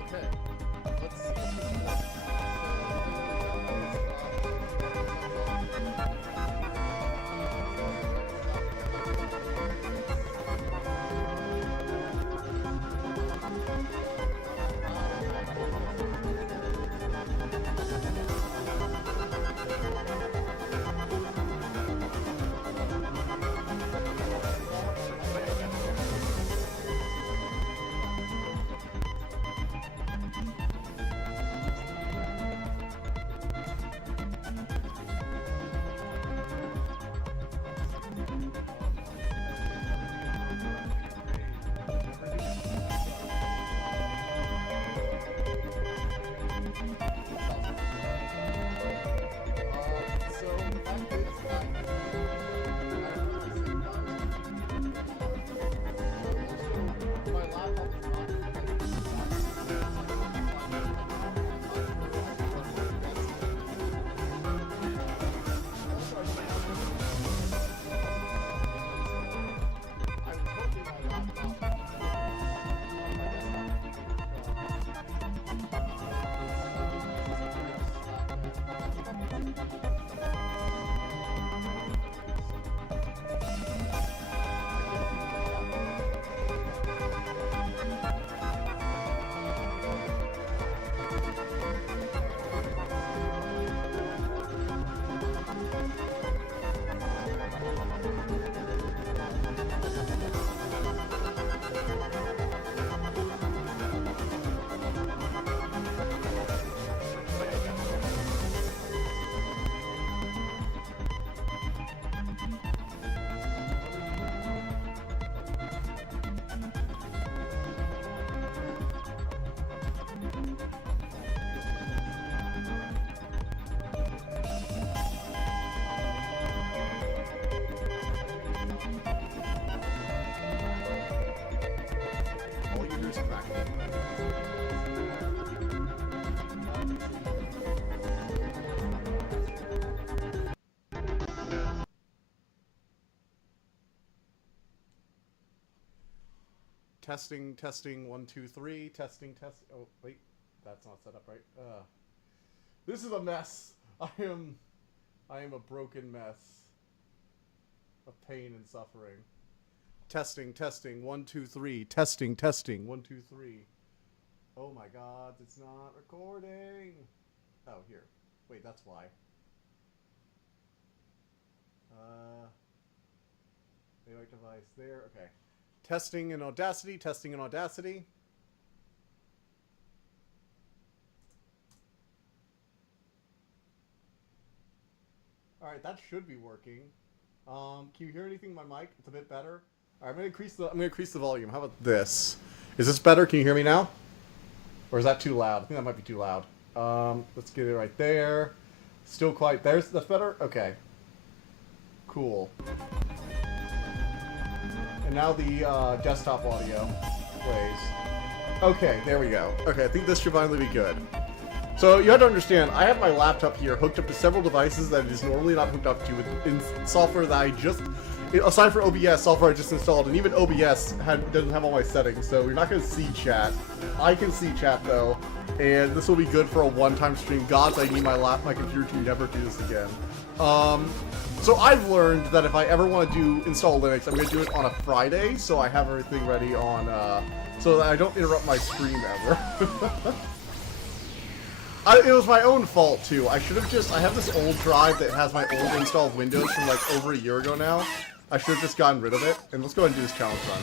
Okay, let's see what this is. Testing, testing, 1, 2, 3, testing, test. Oh, wait, that's not set up right. This is a mess. I am a broken mess of pain and suffering. Testing, testing, 1, 2, 3, testing, testing, 1, 2, 3. Oh my God, it's not recording. Oh, here. Wait, that's why. Daylight device there. Okay. Testing in Audacity, testing in Audacity. Alright, that should be working. Can you hear anything in my mic? It's a bit better. Alright, I'm gonna increase the volume. How about this? Is this better? Can you hear me now? Or is that too loud? I think that might be too loud. Let's get it right there. Still quite that's better? Okay. Cool. And now the desktop audio plays. Okay, there we go. Okay, I think this should finally be good. So you have to understand, I have my laptop here hooked up to several devices that it is normally not hooked up to with software that I just, aside from OBS, software I just installed, and even OBS doesn't have all my settings, so you're not going to see chat. I can see chat though, and this will be good for a one-time stream. Gods, I need my computer to never do this again. So I've learned that if I ever want to install Linux, I'm going to do it on a Friday, so I have everything ready on, so that I don't interrupt my stream ever. It was my own fault, too. I should have I have this old drive that has my old installed Windows from, like, over a year ago now. I should have just gotten rid of it. And let's go ahead and do this challenge run.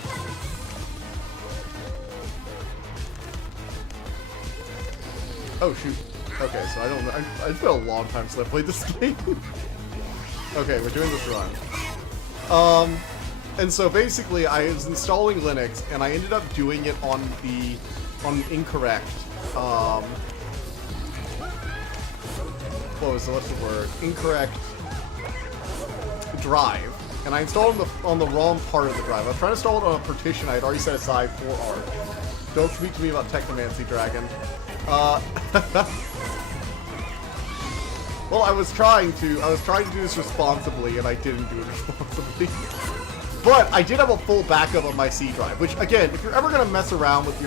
Oh, shoot. Okay, so I don't know. It's been a long time since I played this game. Okay, we're doing this run. And so basically, I was installing Linux, and I ended up doing it on the incorrect, what's the word? Incorrect drive. And I installed it on the wrong part of the drive. I was trying to install it on a partition I had already set aside for art. Don't speak to me about Technomancy, Dragon. Well, I was trying to do this responsibly, and I didn't do it responsibly. But I did have a full backup of my C drive, which again, if you're ever gonna mess around with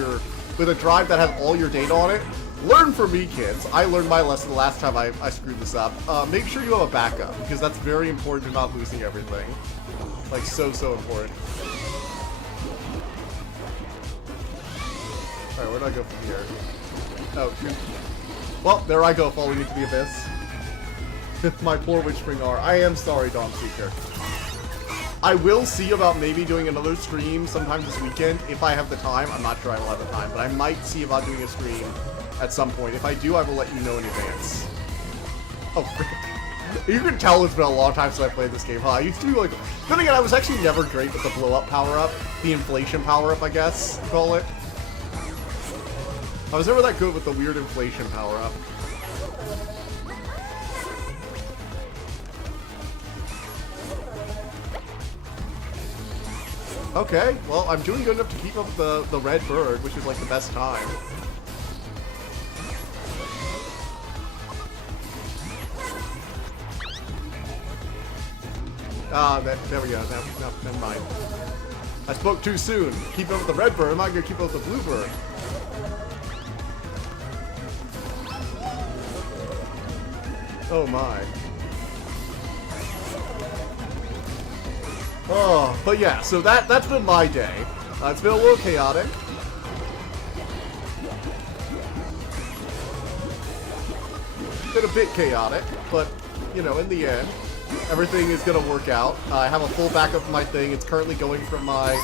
a drive that has all your data on it, learn from me, kids. I learned my lesson the last time I screwed this up. Make sure you have a backup, because that's very important to not losing everything. Like, so important. Alright, where do I go from here? Oh, shoot. Well, there I go, falling into the abyss. My poor Witchspring R. I am sorry, Dawn Seeker. I will see about maybe doing another stream sometime this weekend, if I have the time. I'm not sure I will have the time, but I might see about doing a stream at some point. If I do, I will let you know in advance. Oh, frick. You can tell it's been a long time since I played this game, huh? I used to be like... Then again, I was actually never great with the blow-up power-up. The inflation power-up, I guess you call it. I was never that good with the weird inflation power-up. Okay, well, I'm doing good enough to keep up the red bird, which is like the best time. There we go. Never mind. I spoke too soon. Keep up with the red bird. I'm not gonna keep up with the blue bird. Oh my. Oh, but yeah, so that's been my day. It's been a little chaotic. Been a bit chaotic, but, you know, in the end, everything is going to work out. I have a full backup of my thing. It's currently going from my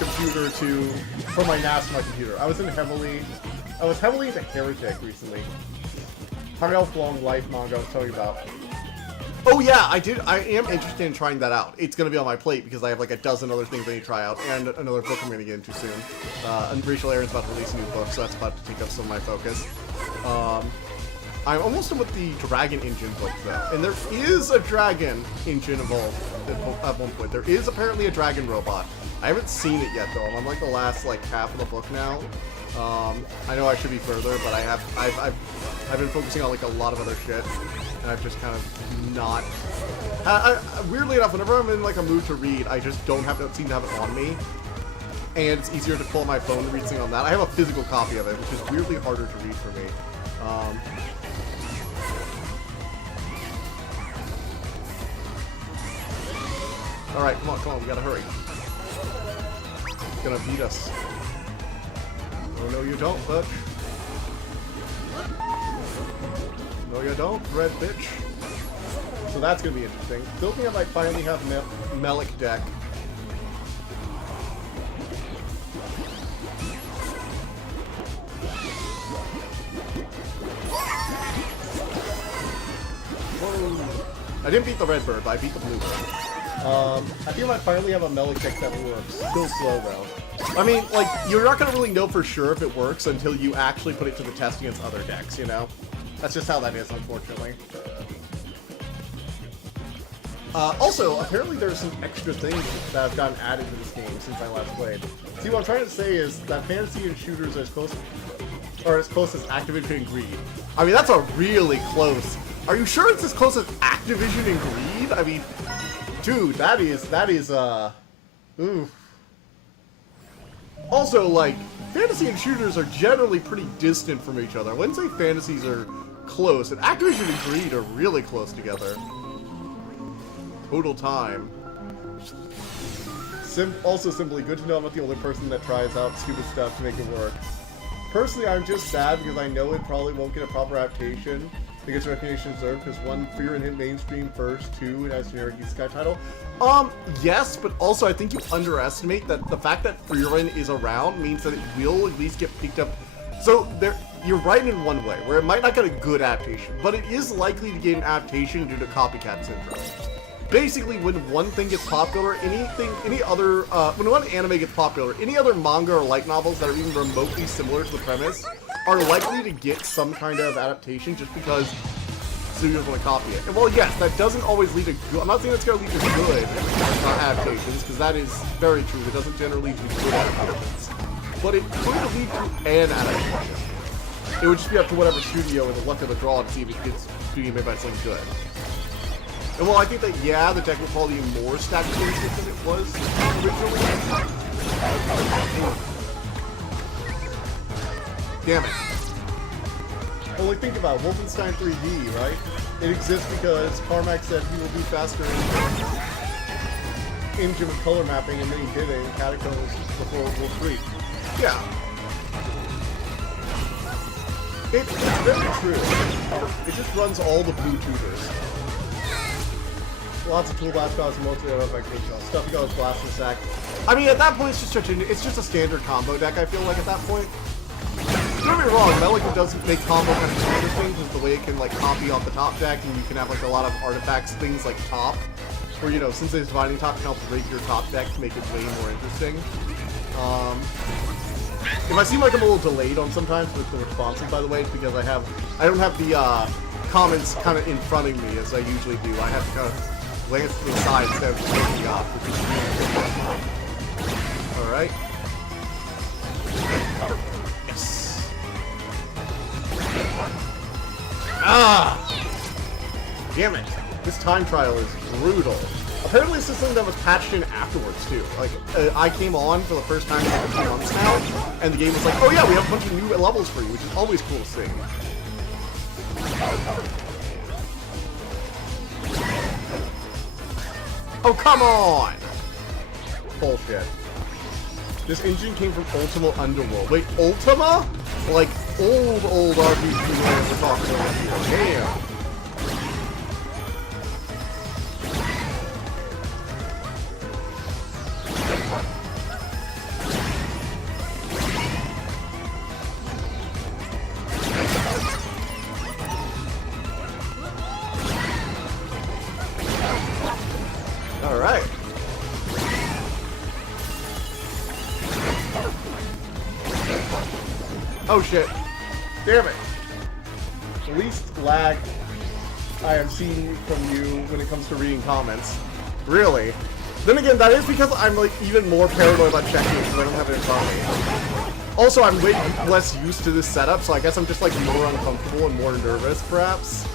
computer from my NAS to my computer. I was heavily into Heretic recently. High Elf Long Life manga I was telling you about. Oh yeah, I am interested in trying that out. It's going to be on my plate because I have like a dozen other things I need to try out, and another book I'm going to get into soon. And Rachel Aaron's about to release a new book, so that's about to take up some of my focus. I'm almost done with the Dragon Engine book, though. And there is a Dragon Engine involved at one point. There is apparently a Dragon Robot. I haven't seen it yet, though. I'm on like the last like half of the book now. I know I should be further, but I've been focusing on like a lot of other shit. And I've just kind of not... weirdly enough, whenever I'm in like a mood to read, I just don't seem to have it on me. And it's easier to pull my phone and read something on that. I have a physical copy of it, which is weirdly harder to read for me. Alright, come on, we gotta hurry. It's gonna beat us. Oh, no you don't, bitch. No you don't, red bitch. So that's gonna be interesting. Still think I might finally have Melik deck. Whoa. I didn't beat the red bird, but I beat the blue bird. I think I might finally have a Melik deck that works. Still slow though. I mean, like, you're not gonna really know for sure if it works until you actually put it to the test against other decks, you know? That's just how that is, unfortunately. Also, apparently there's some extra things that have gotten added to this game since I last played. See, what I'm trying to say is that fantasy and shooters are as close as Activision and Greed. I mean, that's a really close... Are you sure it's as close as Activision and Greed? I mean... Dude, that is, oof. Also, like, fantasy and shooters are generally pretty distant from each other. I wouldn't say fantasies are close, and Activision and Greed are really close together. Total time. Also simply good to know I'm not the only person that tries out stupid stuff to make it work. Personally, I'm just sad because I know it probably won't get a proper adaptation. It gets recognition deserved because one, Fear and hit mainstream first, two, it has generic Isekai title. Yes, but also I think you underestimate that the fact that Freerin is around means that it will at least get picked up. So you're right in one way, where it might not get a good adaptation, but it is likely to get an adaptation due to copycat syndrome. Basically, when one thing gets popular, when one anime gets popular, any other manga or light novels that are even remotely similar to the premise are likely to get some kind of adaptation just because studios want to copy it. And while yes, that doesn't always lead to good, I'm not saying it's going to lead to good adaptations, because that is very true. It doesn't generally lead to good adaptations. But it could lead to an adaptation. It would just be up to whatever studio and the luck of the draw to see if it gets being made by something good. And well, I think that, yeah, the deck will probably be more stack based than it was originally. Damn it. Well, like, think about it. Wolfenstein 3D, right? It exists because Carmack said he will be faster in color mapping, and then he did it in Catacombs before World 3. Yeah. It's very true. It just runs all the blue tutors. Lots of tool blast costs, mostly out of effective stuff. You got a blaster sack. I mean, at that point, it's just a standard combo deck. I feel like at that point. Don't get me wrong, Melik does make combo kind of interesting because the way it can like copy off the top deck, and you can have like a lot of artifacts, things like top, where you know since it's dividing top, can help rig your top deck to make it way more interesting. If I seem like I'm a little delayed on sometimes with the responses, by the way, it's because I don't have the comments kind of in front of me as I usually do. I have to kind of glance to the side instead of just looking up, which is really all right. Yes. Ah! Damn it. This time trial is brutal. Apparently this is something that was patched in afterwards, too. Like, I came on for the first time in like a few months now, and the game was like, oh yeah, we have a bunch of new levels for you, which is always cool to see. Oh, come on! Bullshit. This engine came from Ultima Underworld. Wait, Ultima? Like, old RPG land we're talking about here. Damn. Alright. Oh shit. Damn it. The least lag I have seen from you when it comes to reading comments. Really? Then again, that is because I'm like even more paranoid about checking because I don't have it in front of me. Also, I'm way less used to this setup, so I guess I'm just like more uncomfortable and more nervous, perhaps.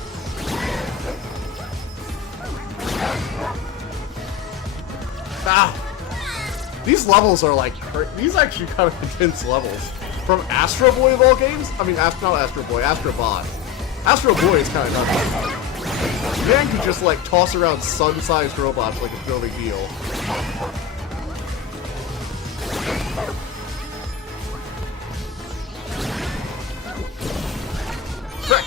Ah! These levels are like, these actually kind of intense levels. From Astro Boy of all games? I mean, not Astro Boy, Astrobot. Astro Boy is kind of nuts. Man could just like toss around sun-sized robots like it's no big deal. Frick!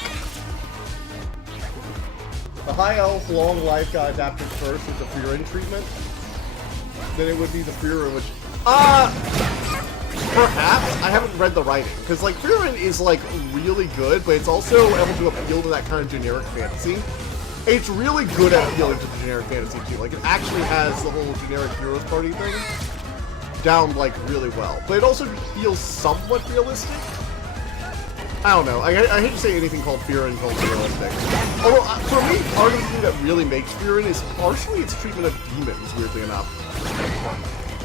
The High Elf Long Life got adapted first with the Furin treatment. Then it would be the Furin, which... Perhaps. I haven't read the writing. Because, like, Furin is, like, really good, but it's also able to appeal to that kind of generic fantasy. It's really good at appealing to the generic fantasy, too. Like, it actually has the whole generic Heroes Party thing down, like, really well. But it also feels somewhat realistic. I don't know. I hate to say anything called Furin called realistic. Although, for me, part of the thing that really makes Furin is partially its treatment of demons, weirdly enough.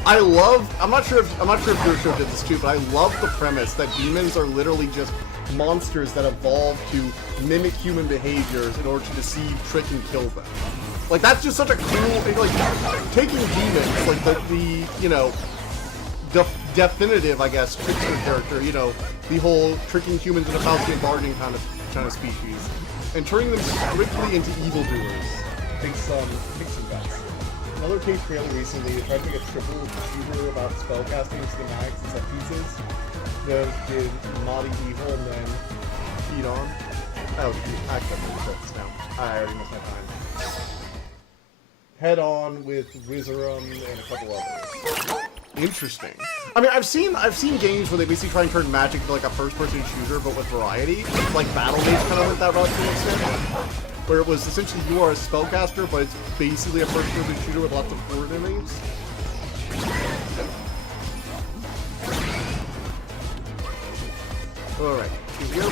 I'm not sure if your show did this too, but I love the premise that demons are literally just monsters that evolve to mimic human behaviors in order to deceive, trick, and kill them. Like, that's just such a cool, like, taking demons, like the you know, definitive, I guess, trickster character, you know, the whole tricking humans into Faustian bargaining kind of species, and turning them strictly into evildoers. Takes some guts. Another case fairly recently, they tried to make a triple shooter about spellcasting schematics and set pieces. Then did Naughty Evil and then Feed On. Oh, I can't remember this now. I already missed my time. Head On with Wizardom and a couple others. Interesting. I mean, I've seen games where they basically try and turn Magic into like a first-person shooter, but with variety. Like Battle Mage kind of went that route to an extent. Where it was essentially you are a spellcaster, but it's basically a first-person shooter with lots of forward enemies. Alright, here we go.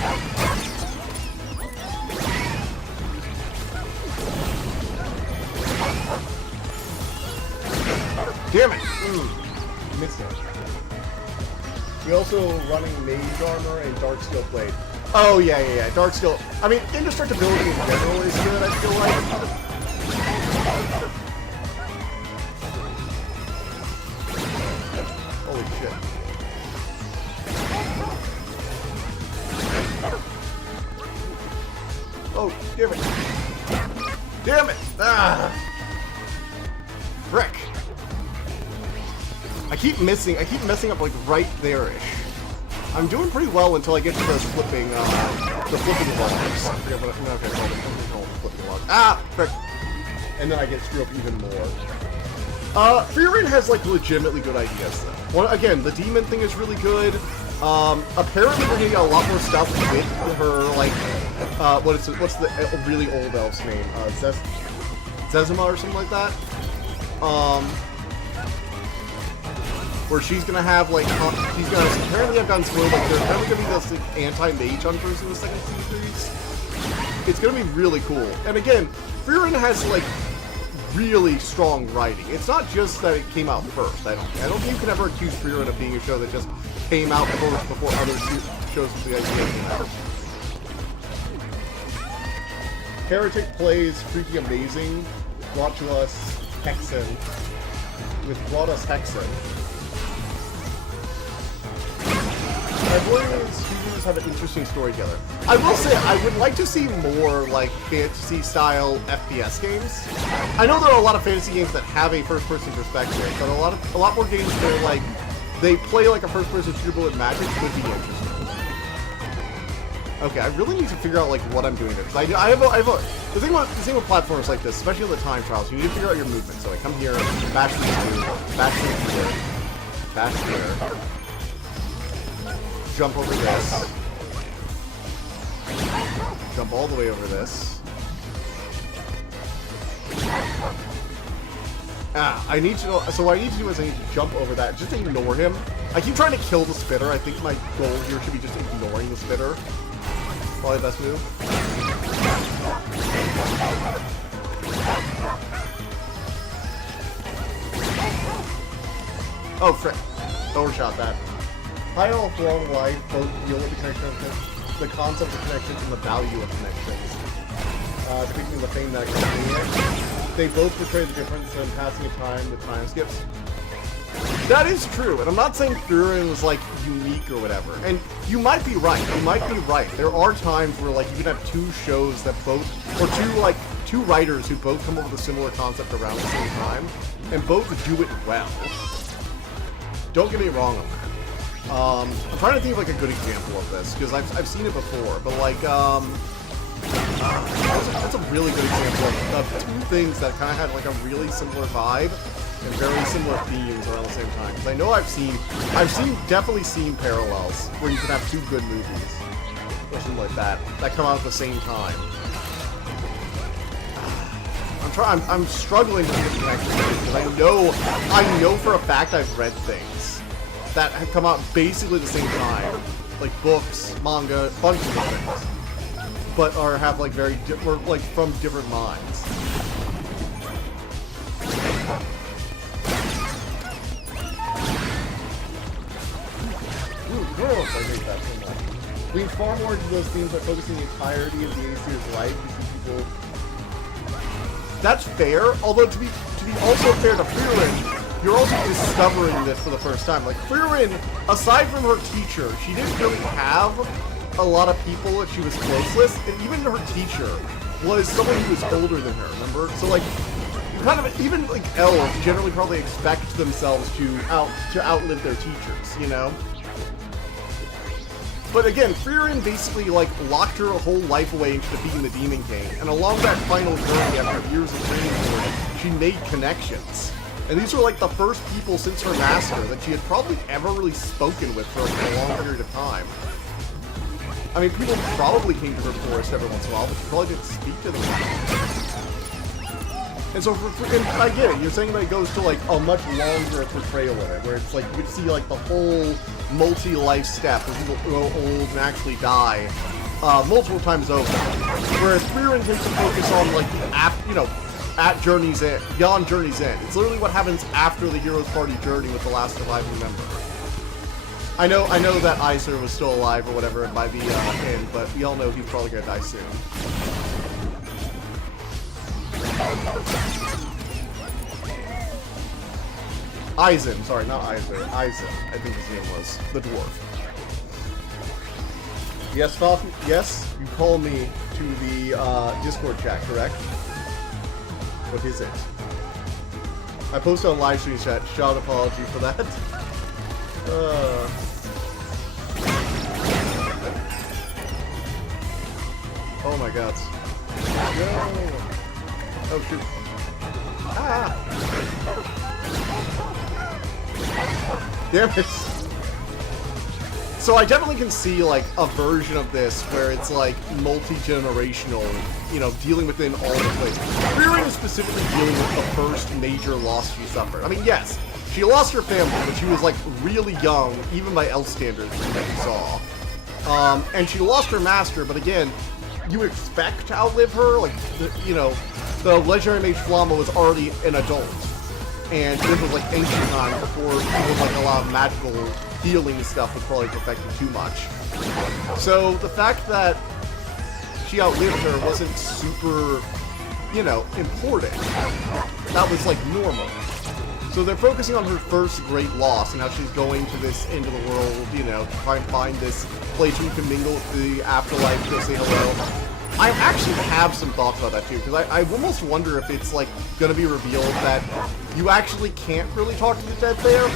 Damn it! Missed it. We also running Mage Armor and Darksteel Blade. Oh, yeah. Darksteel. I mean, indestructibility in general is good, I feel like. Damn it! Damn it! Ah! Frick! I keep messing up like right there-ish. I'm doing pretty well until I get to those flipping logs. I forget what okay, call them flipping logs. Ah! Frick! And then I get screwed up even more. Frieren has like legitimately good ideas though. Well, again, the demon thing is really good. Apparently we're getting a lot more stuff with her, like, what's the really old elf's name? Zezima or something like that? Where she's gonna have, like, apparently I've gotten spoiled, like, there's apparently gonna be this, like, anti-mage hunters in the second series. It's gonna be really cool. And again, Frieren has, like, really strong writing. It's not just that it came out first. I don't think you can ever accuse Frieren of being a show that just came out first before other shows with the idea came out. Heretic plays freaking amazing. Brought us Hexen. My boys studios have an interesting story together. I will say, I would like to see more, like, fantasy-style FPS games. I know there are a lot of fantasy games that have a first-person perspective, but a lot more games where, like, they play like a first-person shooter with magic would be interesting. Okay, I really need to figure out, like, what I'm doing there, because the thing with platforms like this, especially in the time trials, you need to figure out your movement. So I come here, bash these two, bash here, bash here, jump over this, jump all the way over this. I need to know, so what I need to do is I need to jump over that, just ignore him. I keep trying to kill the spitter. I think my goal here should be just ignoring the spitter. Probably the best move. Oh, frick. Overshot that. High elf, long life, both deal with the connection, the concept of connections and the value of connections. Speaking of the fame that accompany they both portray the difference in passing of time with time skips. That is true, and I'm not saying Frieren was, like, unique or whatever. And you might be right. There are times where, like, you can have two shows that both, or two writers who both come up with a similar concept around the same time, and both do it well. Don't get me wrong on that. I'm trying to think of, like, a good example of this, because I've seen it before, but, like, that's a really good example of two things that kind of had, like, a really similar vibe and very similar themes around the same time. Because I know I've definitely seen parallels where you can have two good movies or something like that come out at the same time. I'm struggling to get the connection because I know for a fact I've read things that have come out basically at the same time, like books, manga, a bunch of different things, but have like like from different minds. Ooh, girls, I hate that so much. Lean far more into those themes by focusing the entirety of the A-series life. You see people. That's fair, although to be also fair to Frieren, you're also discovering this for the first time. Like, Frieren, aside from her teacher, she didn't really have a lot of people that she was close with, and even her teacher was someone who was older than her, remember? So, like, you kind of, even, like, elves generally probably expect themselves to outlive their teachers, you know? But again, Frieren basically, like, locked her whole life away into defeating the Demon King, and along that final journey after years of training for it, she made connections. And these were, like, the first people since her master that she had probably ever really spoken with for a long period of time. I mean, people probably came to her forest every once in a while, but she probably didn't speak to them. And so, and I get it, you're saying that it goes to, like, a much longer portrayal of it, where it's, like, you see, like, the whole multi-life step where people grow old and actually die multiple times over. Whereas Frieren tends to focus on, like, at Journey's End, beyond Journey's End. It's literally what happens after the hero's party journey with the last surviving member. I know that Iser was still alive or whatever by the end, but we all know he's probably gonna die soon. Eisen, sorry, not Iser. Eisen, I think his name was. The dwarf. Yes, Falcon. Yes, you call me to the Discord chat, correct? What is it? I posted on live stream chat. Shout apology for that. Oh my god. No. Oh shoot. Ah! Damn it. So I definitely can see, like, a version of this where it's, like, multi-generational, you know, dealing within all the places. Freerin is specifically dealing with the first major loss she suffered. I mean, yes, she lost her family, but she was, like, really young, even by elf standards, that you saw. And she lost her master, but again, you expect to outlive her. Like, you know, the legendary mage Flamma was already an adult. And this was, like, ancient time before people, like, a lot of magical healing stuff was probably perfected too much. So the fact that she outlived her wasn't super, you know, important. That was like normal. So they're focusing on her first great loss and how she's going to this end of the world, you know, to try and find this place where you can mingle with the afterlife, go say hello. I actually have some thoughts about that too, because I almost wonder if it's like going to be revealed that you actually can't really talk to the dead there.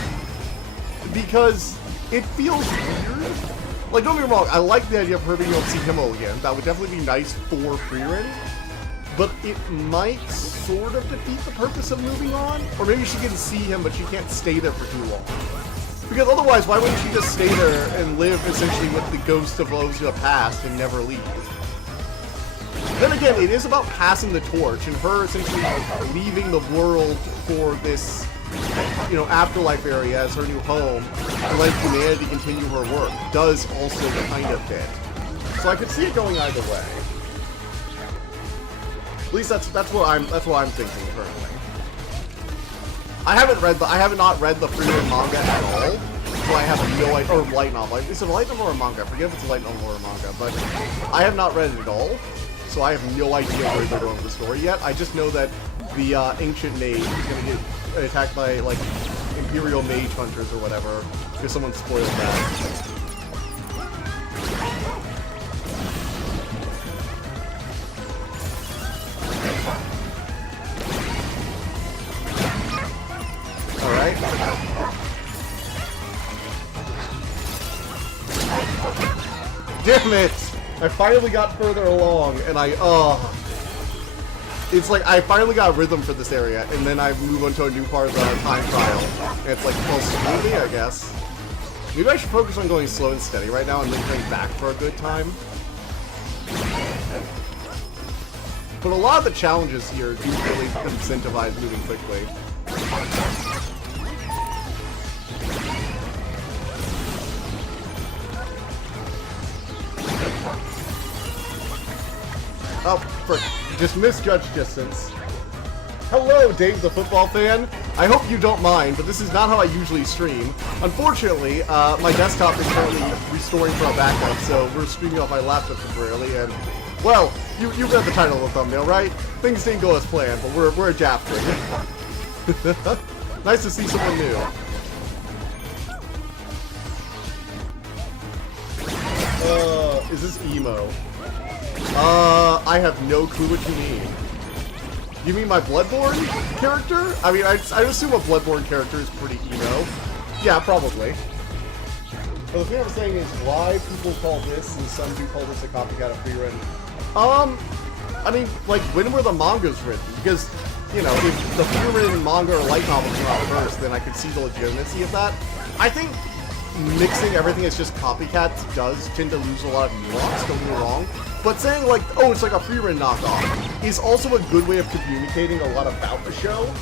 Because it feels weird. Like, don't get me wrong, I like the idea of her being able to see Himmel again. That would definitely be nice for Freerin. But it might sort of defeat the purpose of moving on. Or maybe she can see him, but she can't stay there for too long. Because otherwise, why wouldn't she just stay there and live essentially with the ghosts of those who have passed and never leave? Then again, it is about passing the torch and her essentially leaving the world for this, you know, afterlife area as her new home and letting humanity continue her work does also kind of fit. So I could see it going either way. At least that's what I'm thinking currently. I have not read the Freerin manga at all, so I have no idea. Or light novel. Is it a light novel or a manga? I forget if it's a light novel or a manga, but I have not read it at all, so I have no idea where they're going with the story yet. I just know that the ancient mage is going to get attacked by, like, Imperial mage hunters or whatever, because someone spoiled that. Alright. Damn it! I finally got further along, and it's like, I finally got a rhythm for this area, and then I move on to a new part of the time trial. And it's like, well, slowly, I guess. Maybe I should focus on going slow and steady right now and then going back for a good time. But a lot of the challenges here do really incentivize moving quickly. Oh, frick. Just misjudged distance. Hello, Dave the football fan. I hope you don't mind, but this is not how I usually stream. Unfortunately, my desktop is currently restoring for a backup, so we're streaming off my laptop temporarily, and, well, you read the title of the thumbnail, right? Things didn't go as planned, but we're adapting. Nice to see someone new. Is this emo? I have no clue what you mean. You mean my Bloodborne character? I mean, I'd assume a Bloodborne character is pretty emo. Yeah, probably. But the thing I'm saying is why people call this, and some do call this a copycat of Freerin. I mean, like, when were the mangas written? Because, you know, if the Freerin manga or light novel came out first, then I could see the legitimacy of that. I think mixing everything as just copycats does tend to lose a lot of nuance, don't get me wrong. But saying, like, oh, it's like a Freerin knockoff is also a good way of communicating a lot about the show.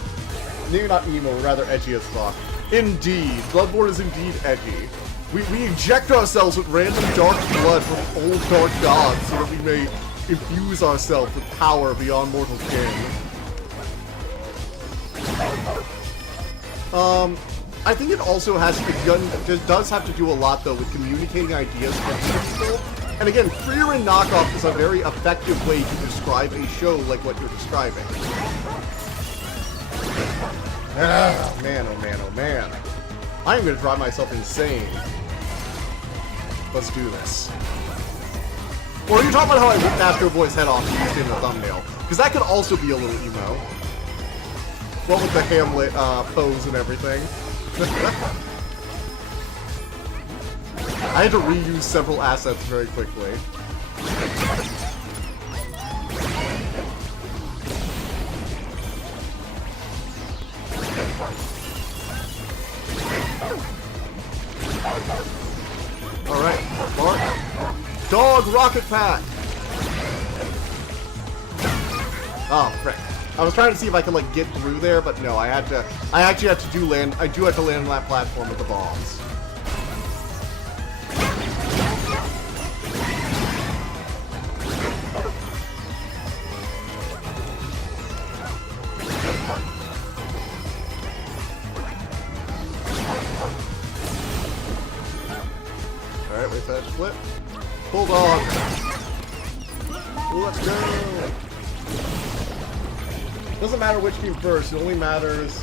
Maybe not emo, rather edgy as fuck. Indeed, Bloodborne is indeed edgy. We inject ourselves with random dark blood from old dark gods so that we may infuse ourselves with power beyond mortal kin. I think it also does have to do a lot, though, with communicating ideas to people. And again, Freerin knockoff is a very effective way to describe a show like what you're describing. Ah, man, oh man, oh man. I'm gonna drive myself insane. Let's do this. Or are you talking about how I ripped Astroboy's head off and used it in the thumbnail? Because that could also be a little emo. What with the Hamlet pose and everything. I had to reuse several assets very quickly. Alright, Mark. Dog Rocket Pack! Oh, frick. I was trying to see if I could, like, get through there, but no, I actually had to land on that platform with the bombs. Alright, wait for that to flip. Bulldog! Let's go! Doesn't matter which came first, it only matters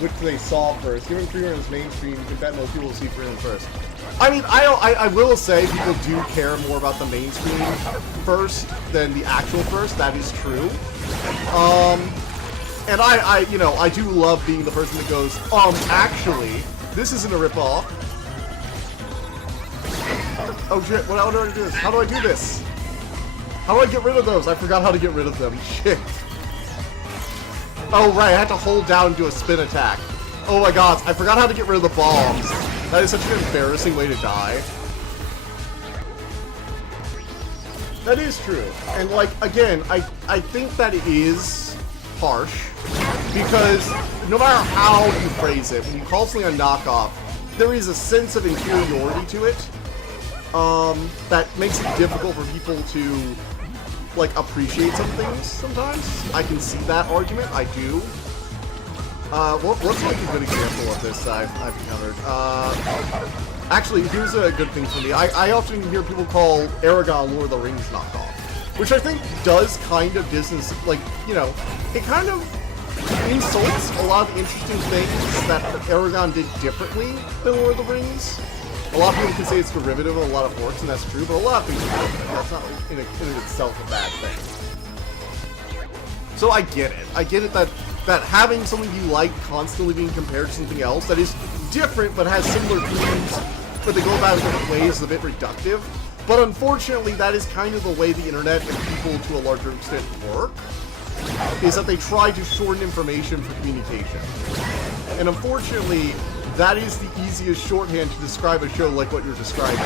which they saw first. Given Freerun's mainstream, you can bet most people will see Freerun first. I mean, I will say people do care more about the mainstream first than the actual first, that is true. And you know, I do love being the person that goes, actually, this isn't a ripoff. Oh shit, how do I do this? How do I do this? How do I get rid of those? I forgot how to get rid of them. Shit. Oh right, I had to hold down and do a spin attack. Oh my god, I forgot how to get rid of the bombs. That is such an embarrassing way to die. That is true. And like, again, I think that it is harsh. Because no matter how you phrase it, when you call something a knockoff, there is a sense of inferiority to it. That makes it difficult for people to, like, appreciate some things sometimes. I can see that argument, I do. What's like a good example of this I've encountered? Actually, here's a good thing for me. I often hear people call Aragon Lord of the Rings knockoff, which I think does kind of distance, like, you know, it kind of insults a lot of the interesting things that Aragon did differently than Lord of the Rings. A lot of people can say it's derivative of a lot of works, and that's true, but a lot of things are derivative. That's not in itself a bad thing. So I get it. I get it that having something you like constantly being compared to something else that is different but has similar themes, but they go about it different ways is a bit reductive. But unfortunately, that is kind of the way the internet and people to a larger extent work, is that they try to shorten information for communication. And unfortunately, that is the easiest shorthand to describe a show like what you're describing.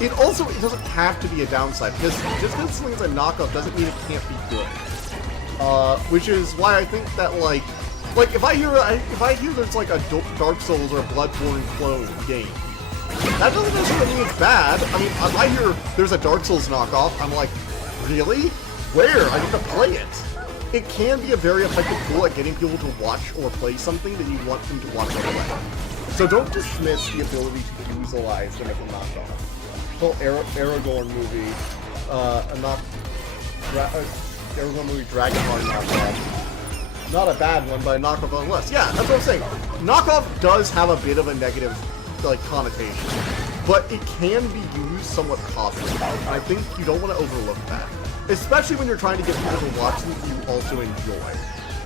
It doesn't have to be a downside, because just because something's a knockoff doesn't mean it can't be good. Which is why I think that, like if I hear there's like a Dark Souls or a Bloodborne clone game, that doesn't necessarily mean it's bad. I mean, if I hear there's a Dark Souls knockoff, I'm like, really? Where? I get to play it. It can be a very effective tool at getting people to watch or play something that you want them to watch or play. So don't dismiss the ability to utilize them as a knockoff. The whole Aragorn movie, Aragorn movie Dragonheart knockoff. Not a bad one, but a knockoff nonetheless. Yeah, that's what I'm saying. Knockoff does have a bit of a negative, like, connotation, but it can be used somewhat positively. I think you don't want to overlook that, especially when you're trying to get people to watch something you also enjoy.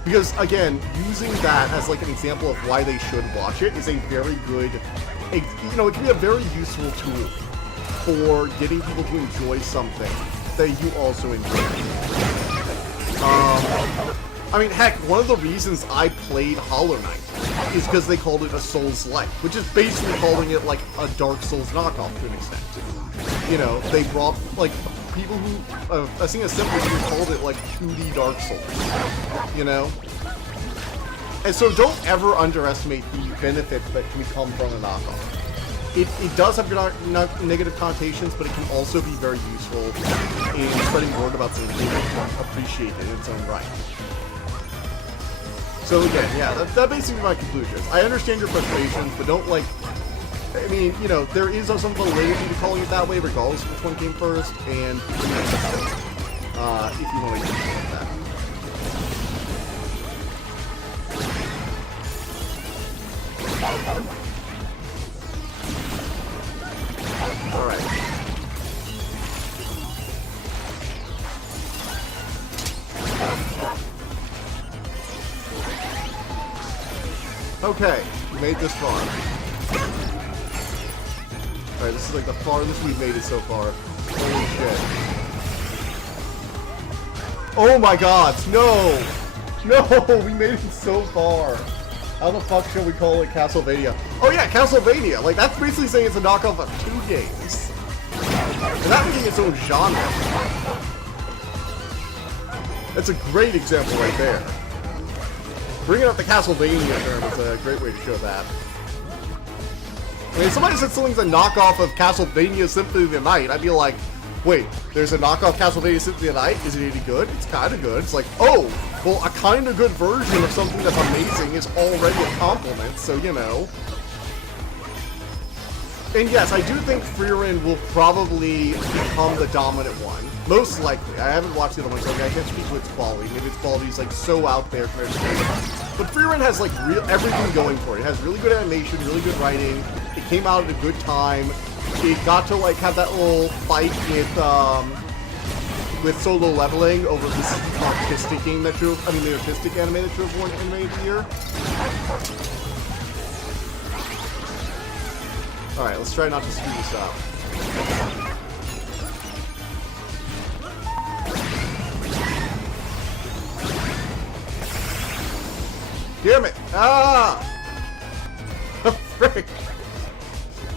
Because, again, using that as, like, an example of why they should watch it is a very good, it can be a very useful tool for getting people to enjoy something that you also enjoy. I mean, heck, one of the reasons I played Hollow Knight is because they called it a Souls-like, which is basically calling it, like, a Dark Souls knockoff to an extent. You know, they brought, like, people who, I think a simple people called it, like, 2D Dark Souls, you know? And so don't ever underestimate the benefits that can come from a knockoff. It does have negative connotations, but it can also be very useful in spreading word about something that you appreciate it in its own right. So again, yeah, that's basically my conclusion. I understand your frustrations, but don't, like, I mean, you know, there is some validity to calling it that way, regardless of which one came first, and if you want to use it like that. Alright. Okay, we made this far. Alright, this is like the farthest we've made it so far. Holy shit. Oh my god, no! No, we made it so far. How the fuck should we call it Castlevania? Oh yeah, Castlevania! Like, that's basically saying it's a knockoff of 2 games. Without making its own genre. That's a great example right there. Bringing up the Castlevania term is a great way to show that. I mean, if somebody said something's a knockoff of Castlevania Symphony of the Night, I'd be like, wait, there's a knockoff Castlevania Symphony of the Night? Is it any good? It's kind of good. It's like, oh, well, a kind of good version of something that's amazing is already a compliment, so, you know. And yes, I do think Frieren will probably become the dominant one. Most likely. I haven't watched the other ones, so I can't speak to its quality. Maybe its quality is like so out there compared to but Frieren has like everything going for it. It has really good animation, really good writing. It came out at a good time. It got to like have that little fight with Solo Leveling over this artistic game that the artistic anime that you have won anime of the year. Alright, let's try not to screw this up. Damn it! Ah! Frick!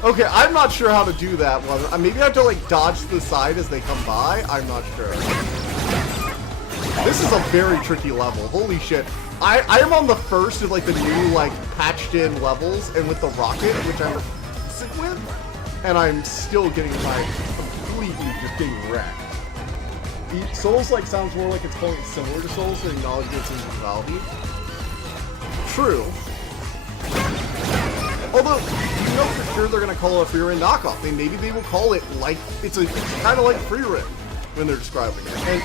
Okay, I'm not sure how to do that one. Maybe I have to, like, dodge to the side as they come by? I'm not sure. This is a very tricky level. Holy shit. I am on the first of, like, the new, like, patched-in levels, and with the rocket, which I'm sick with, and I'm still getting, like, completely just getting wrecked. Souls, like, sounds more like it's calling it similar to Souls, so acknowledge its individuality. True. Although, you know for sure they're going to call it a Frieren knockoff. Maybe they will call it like, it's kind of like Frieren when they're describing it. And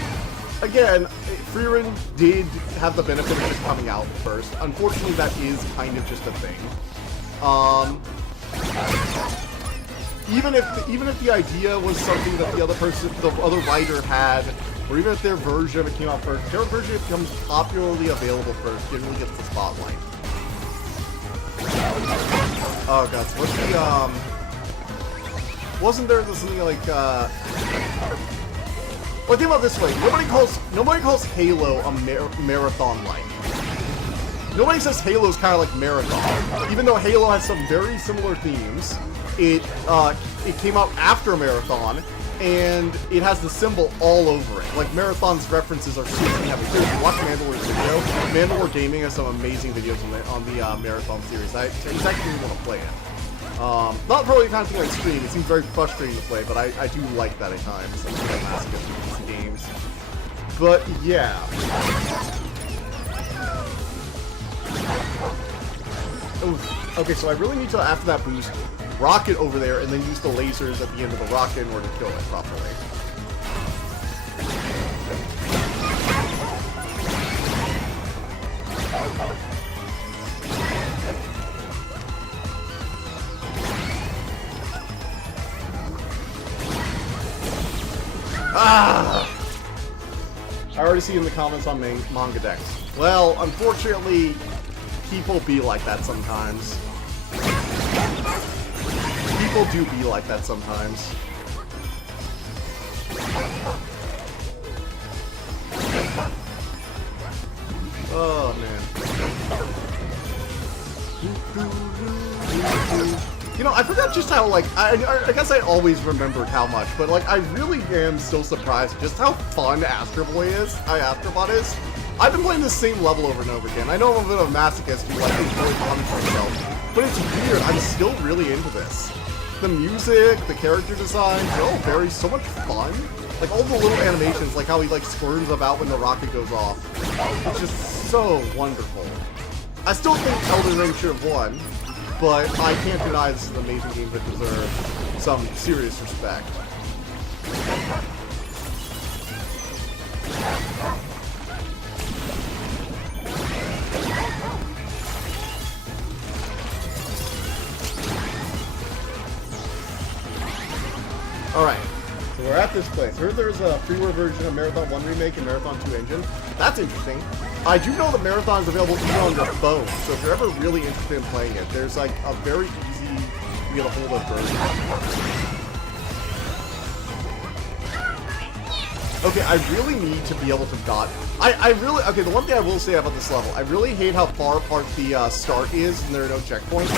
again, Frieren did have the benefit of just coming out first. Unfortunately, that is kind of just a thing. Even if the idea was something that the other writer had, or even if their version of it came out first, whichever version becomes popularly available first generally gets the spotlight. Oh god, so what's the, wasn't there something like, well, think about it this way, nobody calls Halo a marathon-like. Nobody says Halo's kind of like Marathon. Even though Halo has some very similar themes, it came out after Marathon, and it has the symbol all over it. Like, Marathon's references are super heavy. Seriously, watch Mandalore's video. Mandalore Gaming has some amazing videos on the Marathon series. I exactly want to play it. Not probably the kind of thing I stream. It seems very frustrating to play, but I do like that at times. I'm kind of masochist with these games. But, yeah. Oof. Okay, so I really need to, after that boost, rocket over there and then use the lasers at the end of the rocket in order to kill it properly. Ah! I already see in the comments on manga decks. Well, unfortunately, people be like that sometimes. People do be like that sometimes. Oh, man. You know, I forgot just how, like, I guess I always remembered how much, but, like, I really am still surprised just how fun Astrobot is. I've been playing the same level over and over again. I know I'm a bit of a masochist who, like, enjoys punishing myself, but it's weird. I'm still really into this. The music, the character design, they're all so much fun. Like, all the little animations, like how he, like, squirms about when the rocket goes off. It's just so wonderful. I still think Elden Ring should have won, but I can't deny this is an amazing game that deserves some serious respect. Alright, so we're at this place. Heard there's a freeware version of Marathon 1 Remake and Marathon 2 Engine. That's interesting. I do know the marathon is available even on your phone, so if you're ever really interested in playing it, there's like a very easy to get a hold of version. Okay, I really need to be able to dodge. Okay, the one thing I will say about this level, I really hate how far apart the start is and there are no checkpoints,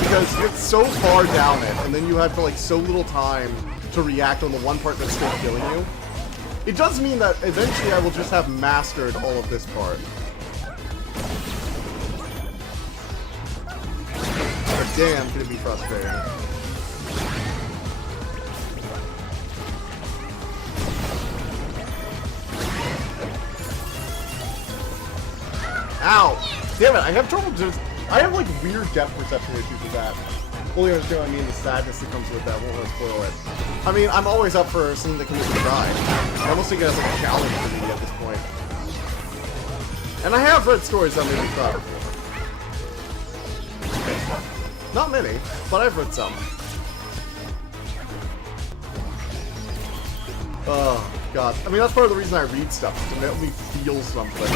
because it's so far down it, and then you have like so little time to react on the one part that's still killing you. It does mean that eventually I will just have mastered all of this part. But damn, could it be frustrating. Ow! Damn it, I have trouble I have like weird depth perception issues with that. Fully understand what I mean, the sadness that comes with that, won't let us spoil it. I mean, I'm always up for something that can make me cry. I almost think it as like a challenge for me at this point. And I have read stories that made me cry before. Not many, but I've read some. Oh, God. I mean, that's part of the reason I read stuff, to make me feel something.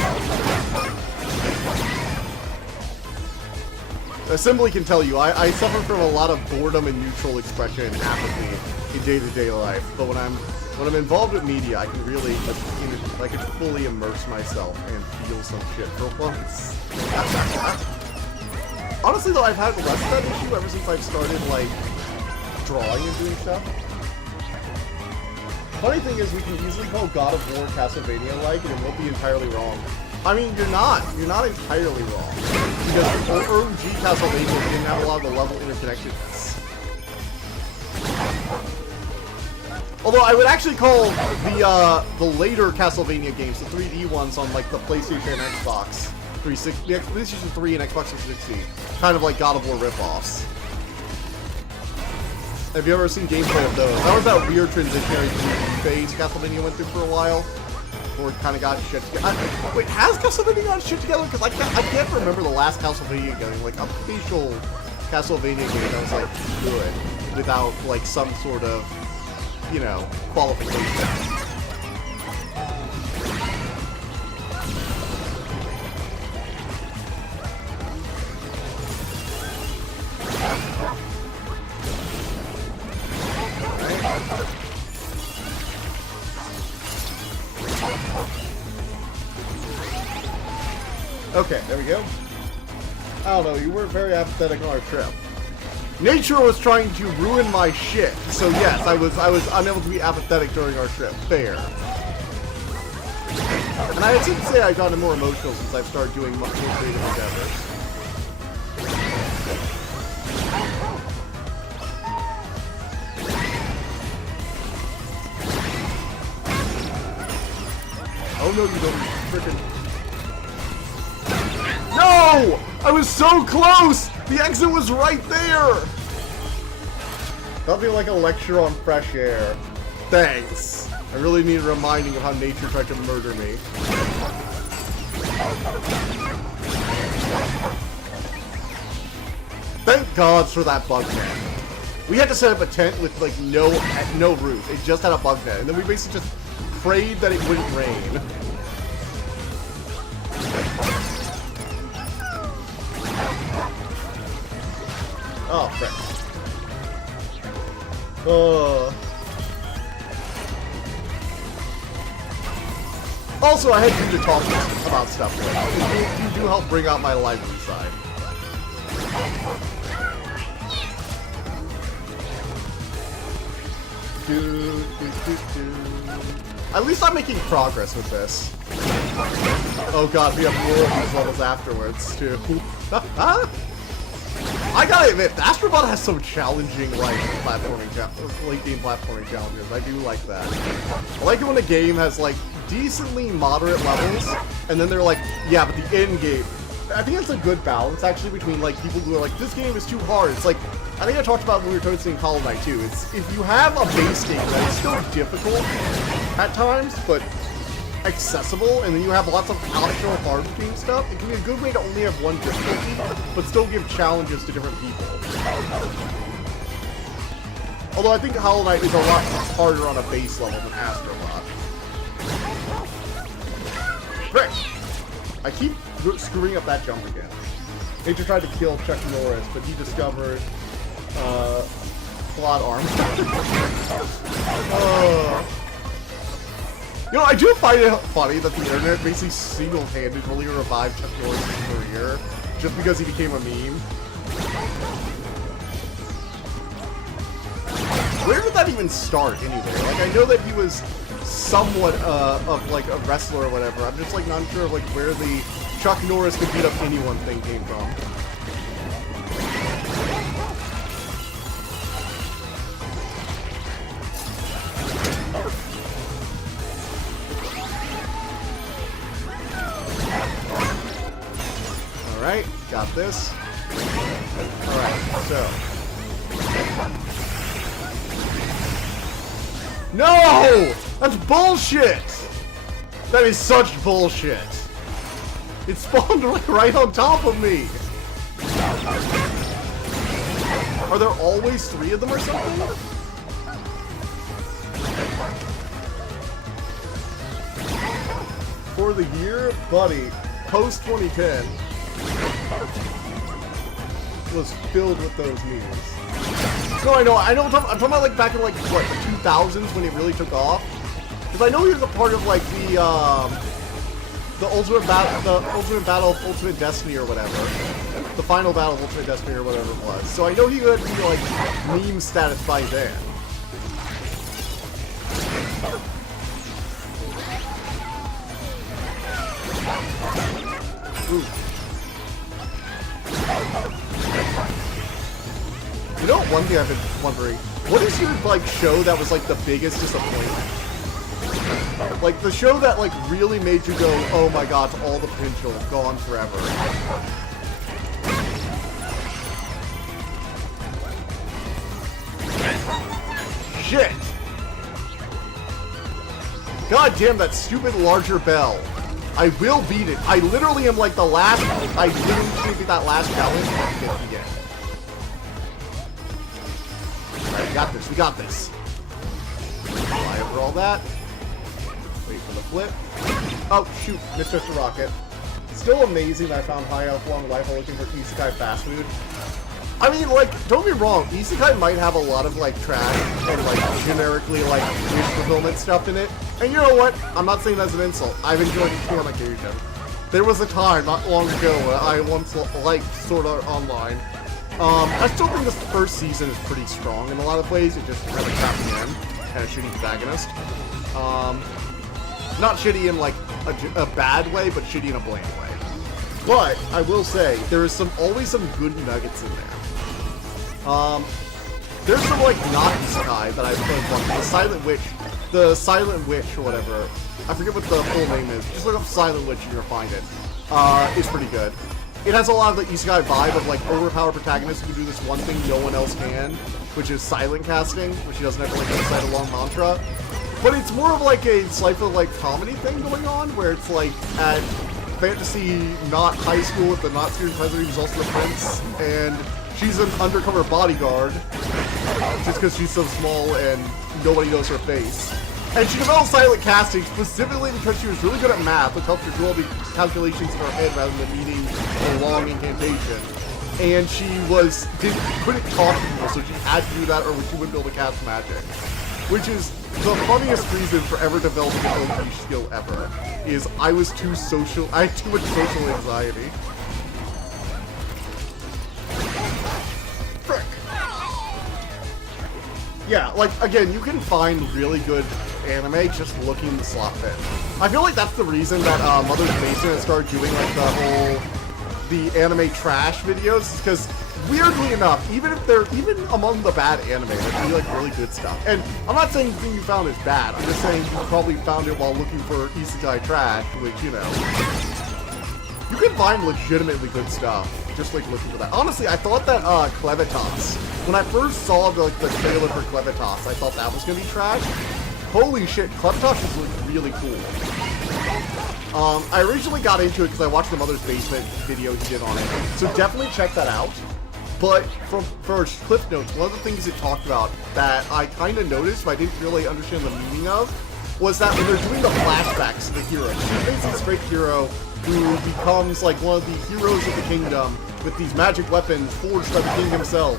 I simply can tell you, I suffer from a lot of boredom and neutral expression and apathy in day-to-day life. But when I'm involved with media, I can really, I can fully immerse myself and feel some shit for once. Honestly, though, I've had less of that issue ever since I've started like drawing and doing stuff. Funny thing is, we can easily call God of War Castlevania-like, and it won't be entirely wrong. I mean, you're not entirely wrong. Because OG Castlevania didn't have a lot of the level interconnectedness. Although I would actually call the later Castlevania games, the 3D ones on like the PlayStation and Xbox 360, the PlayStation 3 and Xbox 360, kind of like God of War ripoffs. Have you ever seen gameplay of those? That was that weird transitionary phase Castlevania went through for a while. Or kind of got shit together. Wait, has Castlevania got shit together? Because I can't remember the last Castlevania game, like a facial Castlevania game that was like good without like some sort of, you know, qualification. Okay, there we go. I don't know, you weren't very apathetic on our trip. Nature was trying to ruin my shit, so yes, I was unable to be apathetic during our trip. Fair. And I should say I got more emotional since I've started doing much more creative endeavors. Oh no, you don't freaking... No! I was so close! The exit was right there! That'll be like a lecture on fresh air. Thanks. I really need a reminding of how nature tried to murder me. Thank God for that bug net. We had to set up a tent with like no roof. It just had a bug net. And then we basically just prayed that it wouldn't rain. Oh, frick. Also, I had you to talk about stuff with. You do help bring out my lively side. At least I'm making progress with this. Oh god, we have more of these levels afterwards, too. I gotta admit, Astrobot has some challenging, like, late game platforming challenges. I do like that. I like it when a game has, like, decently moderate levels, and then they're like, yeah, but the end game... I think that's a good balance, actually, between, like, people who are like, this game is too hard. It's like, I think I talked about when we were toasting Hollow Knight, too. It's, if you have a base game that is still difficult at times, but accessible, and then you have lots of optional hard game stuff, it can be a good way to only have one difficulty, but still give challenges to different people. Although I think Hollow Knight is a lot harder on a base level than Astrobot. Frick! I keep screwing up that jump again. Nature tried to kill Chuck Norris, but he discovered plot arm. You know, I do find it funny that the internet basically single-handedly revived Chuck Norris' career just because he became a meme. Where did that even start, anyway? Like, I know that he was somewhat of, like, a wrestler or whatever. I'm just, like, not sure of, like, where the Chuck Norris could beat up anyone thing came from. Alright, got this. Alright, so. No! That's bullshit! That is such bullshit. It spawned right on top of me. Are there always 3 of them or something? For the year, buddy, post 2010 was filled with those memes. No, I know. I'm talking about like back in like what, the 2000s when it really took off. Because I know he was a part of like the ultimate battle of Ultimate Destiny or whatever, the final battle of Ultimate Destiny or whatever it was. So I know he would be like meme status by then. Ooh. You know, one thing I've been wondering, what is your, like, show that was, like, the biggest disappointment? Like, the show that, like, really made you go, oh my god, it's all the potential, gone forever. Shit! God damn, that stupid larger bell. I will beat it. I literally am, like, the last, I literally should be that last challenge and get it again. Alright, we got this, we got this. Fly over all that. Wait for the flip. Oh, shoot, missed Mr. Rocket. Still amazing that I found high elf long life while looking for isekai fast food. I mean, like, don't be wrong, isekai might have a lot of, like, trash and, like, generically, like, wish fulfillment stuff in it. And you know what? I'm not saying that's an insult. I've enjoyed it too on occasion. There was a time, not long ago, where I once liked Sword Art Online. I still think this first season is pretty strong in a lot of ways. It just kind of capped the end. Kind of shitty protagonist. Not shitty in, like, a bad way, but shitty in a bland way. But, I will say, there is always some good nuggets in there. There's some, like, not isekai that I've played on. The Silent Witch or whatever. I forget what the full name is. Just look up Silent Witch and you'll find it. It's pretty good. It has a lot of the isekai vibe of, like, overpowered protagonists who can do this one thing no one else can, which is silent casting, which he doesn't have to, like, recite a long mantra. But it's more of, like, a slice of, like, comedy thing going on, where it's, like, at fantasy not high school with the not student president who's also a prince, and she's an undercover bodyguard, just because she's so small and nobody knows her face. And she developed silent casting specifically because she was really good at math, which helped her do all the calculations in her head rather than needing a long incantation. And she couldn't talk to people, so she had to do that or she wouldn't be able to cast magic. Which is the funniest reason for ever developing an OP skill ever, is I had too much social anxiety. Frick. Yeah, like, again, you can find really good anime just looking the slot fit. I feel like that's the reason that Mother's Basement has started doing, like, the anime trash videos, because weirdly enough, even among the bad anime, there's really, like, really good stuff. And I'm not saying the thing you found is bad, I'm just saying you probably found it while looking for isekai trash, which, you know, you can find legitimately good stuff just, like, looking for that. Honestly, I thought that Clevitas, when I first saw the trailer for Clevitas, I thought that was gonna be trash. Holy shit, Clevitas is really cool. I originally got into it because I watched the Mother's Basement video he did on it, so definitely check that out. But for Cliff Notes, one of the things it talked about that I kind of noticed but I didn't really understand the meaning of was that when they're doing the flashbacks to the hero, she's basically this great hero who becomes like one of the heroes of the kingdom with these magic weapons forged by the king himself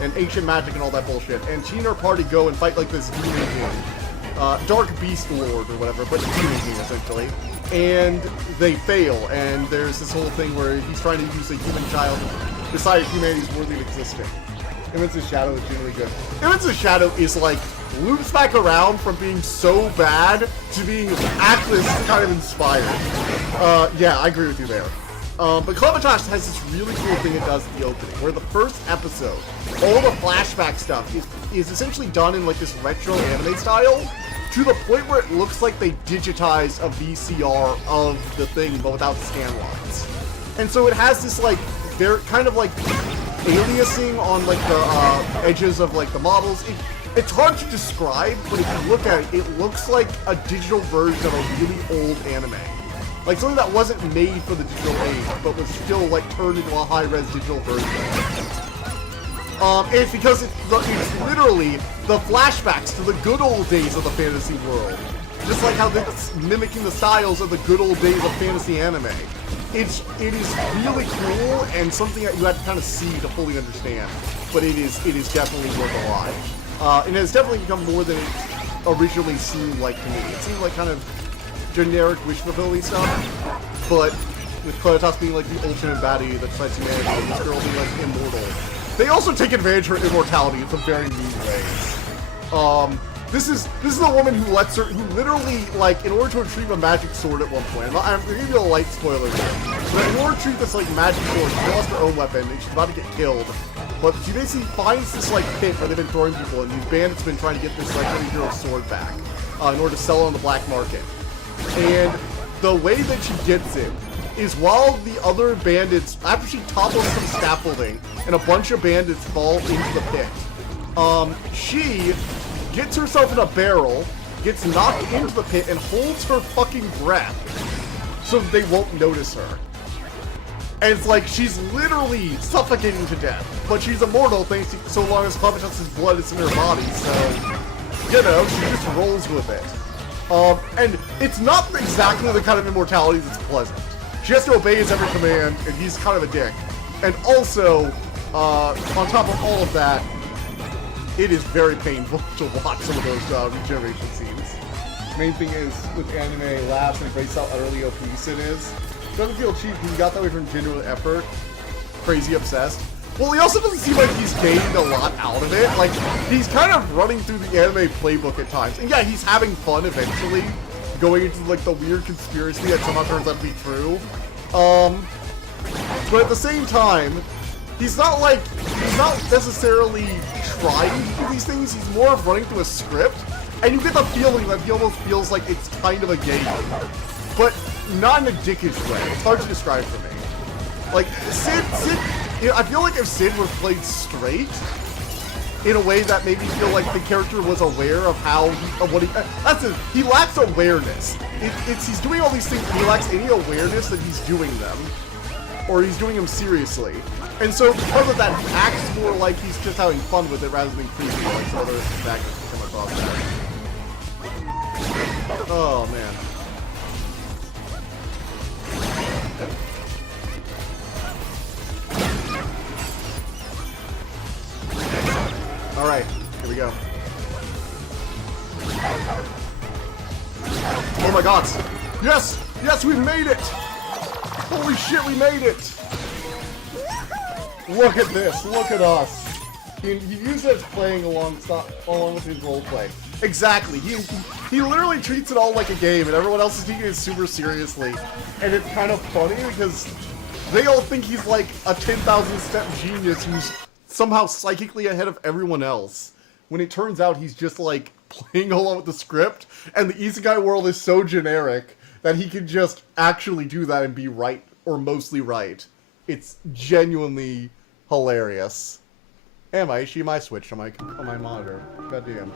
and ancient magic and all that bullshit. And she and her party go and fight like this demon king, dark beast lord or whatever, but demon king essentially. And they fail, and there's this whole thing where he's trying to use a human child to decide if humanity is worthy of existing. Immense's Shadow is generally good. Immense's Shadow is like, loops back around from being so bad to being actually kind of inspired. Yeah, I agree with you there. But Clementosh has this really cool thing it does at the opening, where the first episode, all the flashback stuff is essentially done in like this retro anime style, to the point where it looks like they digitized a VCR of the thing, but without scan lines. And so it has this like, they're kind of like aliasing on like the edges of like the models. It's hard to describe, but if you look at it, it looks like a digital version of a really old anime. Like something that wasn't made for the digital age, but was still like turned into a high-res digital version. It's because it's literally the flashbacks to the good old days of the fantasy world. Just like how it's mimicking the styles of the good old days of fantasy anime. It is really cool and something that you have to kind of see to fully understand. But it is definitely worth a lot. And it has definitely become more than it originally seemed like to me. It seemed like kind of generic wish fulfilling stuff, but with Clementosh being like the ultimate baddie that fights humanity, and this girl being like immortal. They also take advantage of her immortality in some very neat ways. This is the woman who literally, like, in order to retrieve a magic sword at one point, I'm gonna give you a light spoiler here, but in order to retrieve this, like, magic sword, she lost her own weapon, and she's about to get killed, but she basically finds this, like, pit where they've been throwing people, and these bandits have been trying to get this, like, hero sword back, in order to sell it on the black market. And the way that she gets it is while the other bandits, after she topples some scaffolding, and a bunch of bandits fall into the pit, she gets herself in a barrel, gets knocked into the pit, and holds her fucking breath so they won't notice her. And it's like, she's literally suffocating to death, but she's immortal thanks to, so long as Clementosh's blood is in her body, so, you know, she just rolls with it. And it's not exactly the kind of immortality that's pleasant. She has to obey his every command, and he's kind of a dick. And also, on top of all of that, it is very painful to watch some of those regeneration scenes. Main thing is, with anime, laughs and embrace how utterly OP Sid is. It doesn't feel cheap because he got that way from genuine effort. Crazy obsessed. Well, he also doesn't seem like he's gained a lot out of it. Like, he's kind of running through the anime playbook at times. And yeah, he's having fun eventually, going into, like, the weird conspiracy that somehow turns out to be true. But at the same time, he's not necessarily trying to do these things. He's more of running through a script. And you get the feeling that he almost feels like it's kind of a game. But not in a dickish way. It's hard to describe for me. Like, Sid, you know, I feel like if Sid was played straight, in a way that made me feel like the character was aware of how he lacks awareness. He's doing all these things, and he lacks any awareness that he's doing them, or he's doing them seriously. And so because of that, he acts more like he's just having fun with it rather than creepy, like some other protagonists come across that. Oh man. Alright, here we go. Oh my god! Yes! Yes, we made it! Holy shit, we made it! Look at this, look at us. He used it as playing along with his roleplay. Exactly, he literally treats it all like a game, and everyone else is taking it super seriously. And it's kind of funny because they all think he's like a 10,000 step genius who's somehow psychically ahead of everyone else, when it turns out he's just like playing along with the script, and the isekai world is so generic that he can just actually do that and be right, or mostly right. It's genuinely hilarious. And my HDMI switched on my monitor. Goddamn.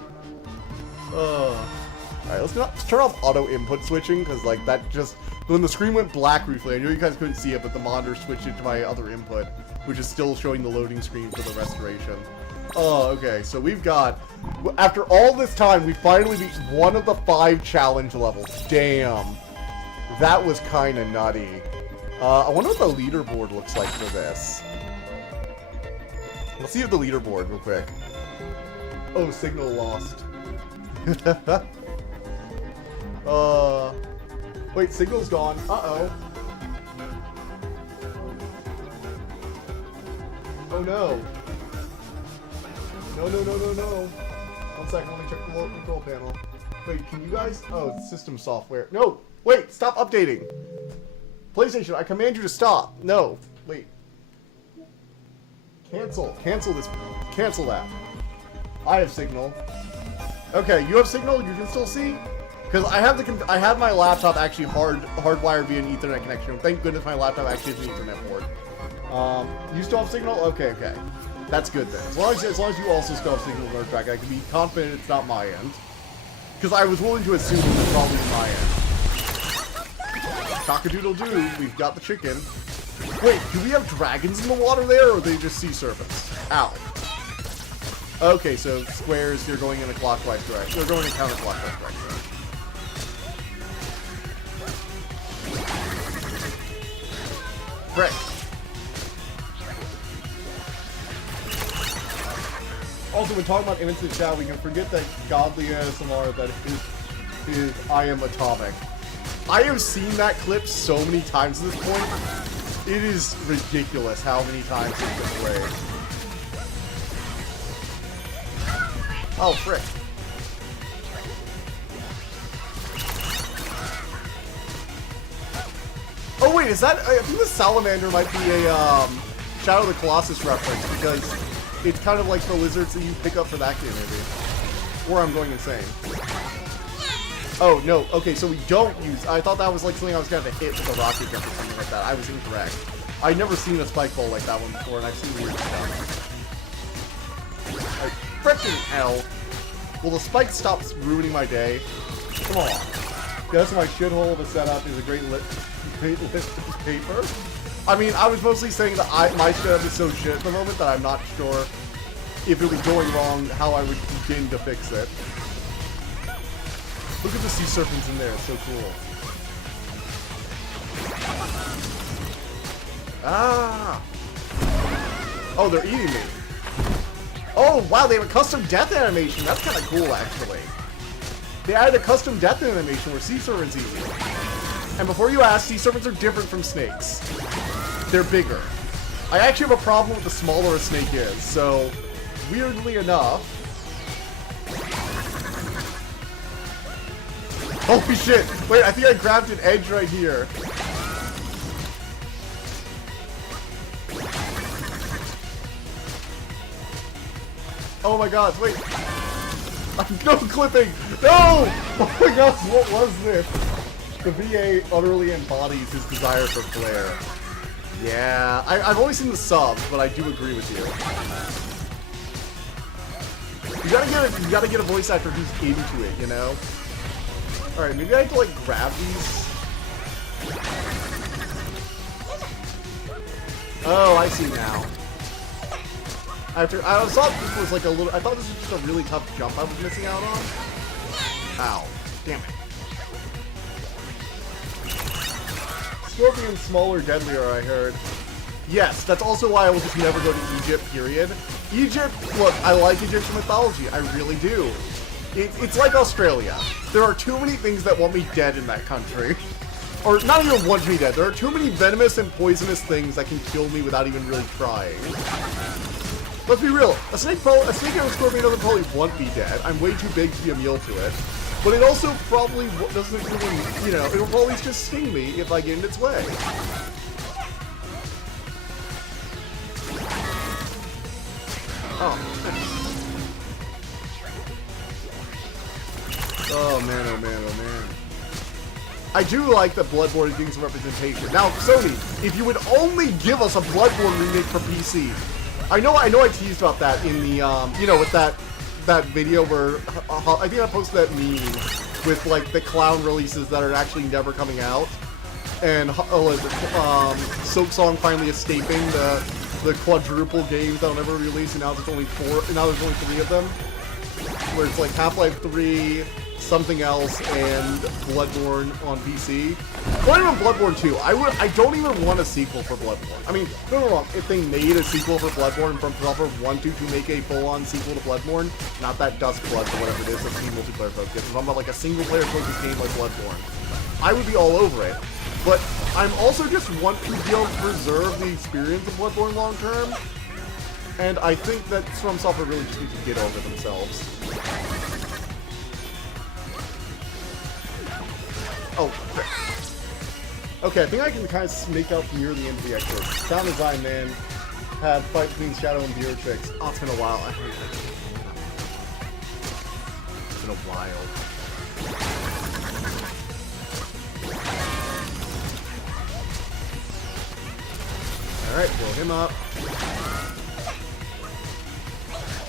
Alright, let's turn off auto input switching, because like that just, when the screen went black briefly, I knew you guys couldn't see it, but the monitor switched into my other input, which is still showing the loading screen for the restoration. Oh, okay. So we've got... After all this time, we finally beat one of the 5 challenge levels. Damn. That was kind of nutty. I wonder what the leaderboard looks like for this. Let's see if the leaderboard real quick. Oh, signal lost. Wait, signal's gone. Uh-oh. Oh no. No, no, no, no, no. One second, let me check the remote control panel. Wait, can you guys... Oh, it's system software. No! Wait, stop updating! PlayStation, I command you to stop. No. Wait. Cancel. Cancel this. Cancel that. I have signal. Okay, you have signal? You can still see? Because I have my laptop actually hardwired via an Ethernet connection. Thank goodness my laptop actually has an Ethernet port. You still have signal? Okay, okay. That's good then. As long as you also still have signal in our track, I can be confident it's not my end. Because I was willing to assume it was probably my end. Cock-a-doodle-doo, we've got the chicken. Wait, do we have dragons in the water there, or are they just sea serpents? Ow. Okay, so squares, you're going in a clockwise direction. They're going in counterclockwise direction. Frick. Also, when talking about innocent chat, we can forget that godly ASMR that is I am atomic. I have seen that clip so many times at this point. It is ridiculous how many times it's been played. Oh, frick. Oh, wait, is that... I think the salamander might be a Shadow of the Colossus reference, because it's kind of like the lizards that you pick up for that game, maybe. Or I'm going insane. Oh, no. Okay, so we don't use... I thought that was like something I was going to have to hit with a rocket jump or something like that. I was incorrect. I'd never seen a spike ball like that one before, and I've seen weird stuff. Like, frickin' hell. Will the spike stop ruining my day? Come on. Guess my shithole of a setup is a great list of paper. I mean, I was mostly saying that my setup is so shit at the moment that I'm not sure if it was going wrong, how I would begin to fix it. Look at the sea serpents in there, it's so cool. Ah! Oh, they're eating me. Oh, wow, they have a custom death animation. That's kind of cool, actually. They added a custom death animation where sea serpents eat you. And before you ask, sea serpents are different from snakes. They're bigger. I actually have a problem with the smaller a snake is, so weirdly enough... Holy shit! Wait, I think I grabbed an edge right here. Oh my god, wait. I'm no clipping! No! Oh my god, what was this? The VA utterly embodies his desire for flair. Yeah, I've only seen the subs, but I do agree with you. You gotta get a voice actor who's into it, you know? Alright, maybe I have to, like, grab these. Oh, I see now. I thought this was like a little... I thought this was just a really tough jump I was missing out on. Ow. Damn it. Scorpion's smaller, deadlier, I heard. Yes, that's also why I will just never go to Egypt, period. Egypt, look, I like Egyptian mythology. I really do. It's like Australia. There are too many things that want me dead in that country. Or not even want me dead. There are too many venomous and poisonous things that can kill me without even really trying. Let's be real. A snake and a scorpion doesn't probably want me dead. I'm way too big to be a meal to it. But it also probably doesn't really, you know, it'll probably just sting me if I get in its way. Oh. Oh man, oh man, oh man. I do like that Bloodborne is getting some representation. Now, Sony, if you would only give us a Bloodborne remake for PC. I know I teased about that in the, you know, with that video where, I think I posted that meme with, like, the clown releases that are actually never coming out. And, Silk Song finally escaping the the quadruple games that'll never release, and now there's only 4, and now there's only 3 of them. Where it's like Half-Life 3, something else, and Bloodborne on PC. Not even Bloodborne 2. I don't even want a sequel for Bloodborne. I mean, don't get me wrong, if they made a sequel for Bloodborne from Developer wanted to make a full-on sequel to Bloodborne, not that Duskblood or whatever it is, that's the multiplayer focus. If I'm about like a single-player focused game like Bloodborne, I would be all over it. But I'm also just want to be able to preserve the experience of Bloodborne long-term, and I think that From Software really just needs to get over themselves. Oh, frick. Okay, I think I can kind of make out near the end of the exit. Sound design, man. Had fight between Shadow and Beatrix. Oh, it's been a while. It's been a while. Alright, blow him up.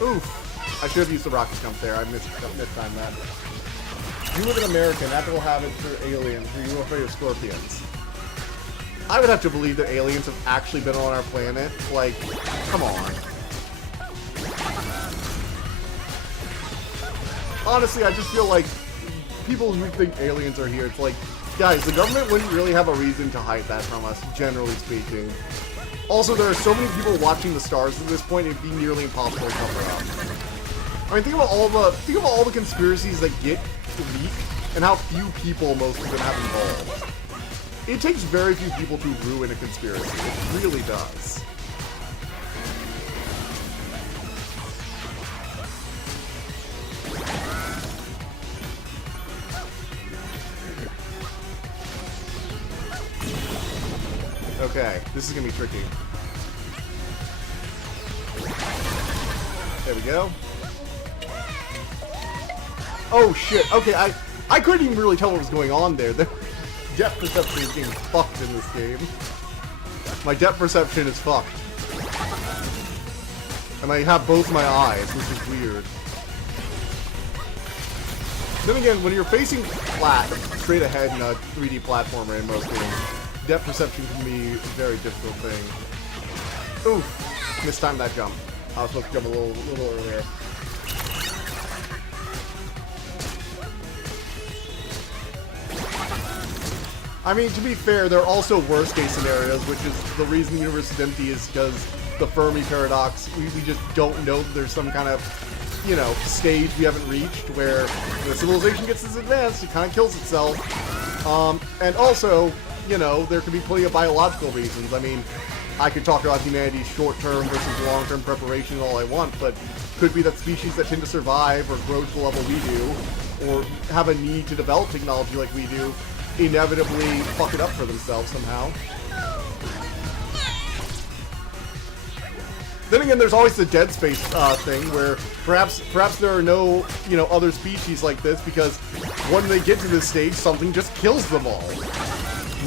Oof. I should have used the rocket jump there. I mistimed that. You live in America, natural habits for aliens. Are you afraid of scorpions? I would have to believe that aliens have actually been on our planet. Like, come on. Honestly, I just feel like people who think aliens are here, it's like, guys, the government wouldn't really have a reason to hide that from us, generally speaking. Also, there are so many people watching the stars at this point, it'd be nearly impossible to cover up. I mean, think about all the conspiracies that get leaked and how few people most of them have involved. It takes very few people to ruin a conspiracy. It really does. Okay, this is gonna be tricky. There we go. Oh shit, okay, I couldn't even really tell what was going on there. The depth perception is getting fucked in this game. My depth perception is fucked. And I have both my eyes, which is weird. Then again, when you're facing flat, straight ahead in a 3D platformer in most games, depth perception can be a very difficult thing. Oof, mistimed that jump. I was supposed to jump a little earlier. I mean, to be fair, there are also worst case scenarios, which is the reason the universe is empty is because the Fermi paradox, we just don't know that there's some kind of, you know, stage we haven't reached where the civilization gets this advanced, it kind of kills itself. And also, you know, there could be plenty of biological reasons. I mean, I could talk about humanity's short-term versus long-term preparation all I want, but could be that species that tend to survive or grow to the level we do, or have a need to develop technology like we do, inevitably fuck it up for themselves somehow. Then again, there's always the Dead Space thing, where perhaps there are no, you know, other species like this because when they get to this stage, something just kills them all.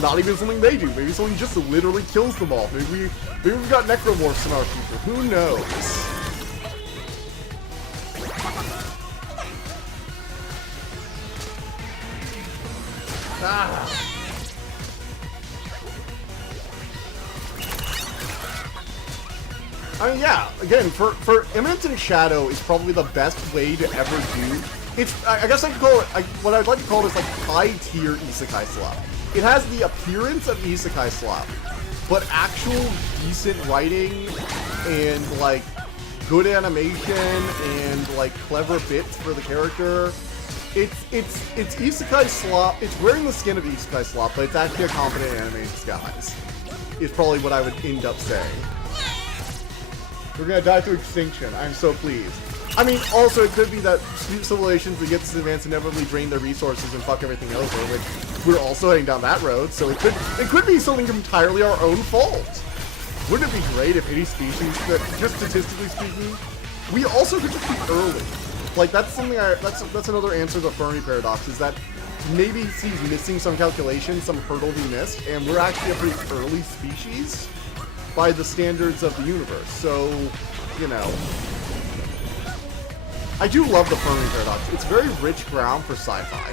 Not even something they do. Maybe something just literally kills them all. Maybe we've got necromorphs in our future. Who knows? Ah. I mean, yeah, again, for Imminence and Shadow is probably the best way to ever do. It's, I guess I could call it, what I'd like to call it is like high-tier isekai slap. It has the appearance of isekai slap, but actual decent writing and like good animation and like clever bits for the character. It's isekai slop. It's wearing the skin of isekai slop, but it's actually a competent anime disguise. Is probably what I would end up saying. We're gonna die to extinction. I'm so pleased. I mean, also it could be that civilizations that get this advanced inevitably drain their resources and fuck everything over, which we're also heading down that road. So it could be something entirely our own fault. Wouldn't it be great if any species that, just statistically speaking, we also could just be early. Like that's something that's another answer to the Fermi paradox, is that maybe he's missing some calculation, some hurdle he missed, and we're actually a pretty early species by the standards of the universe. So, you know, I do love the Fermi paradox. It's very rich ground for sci-fi.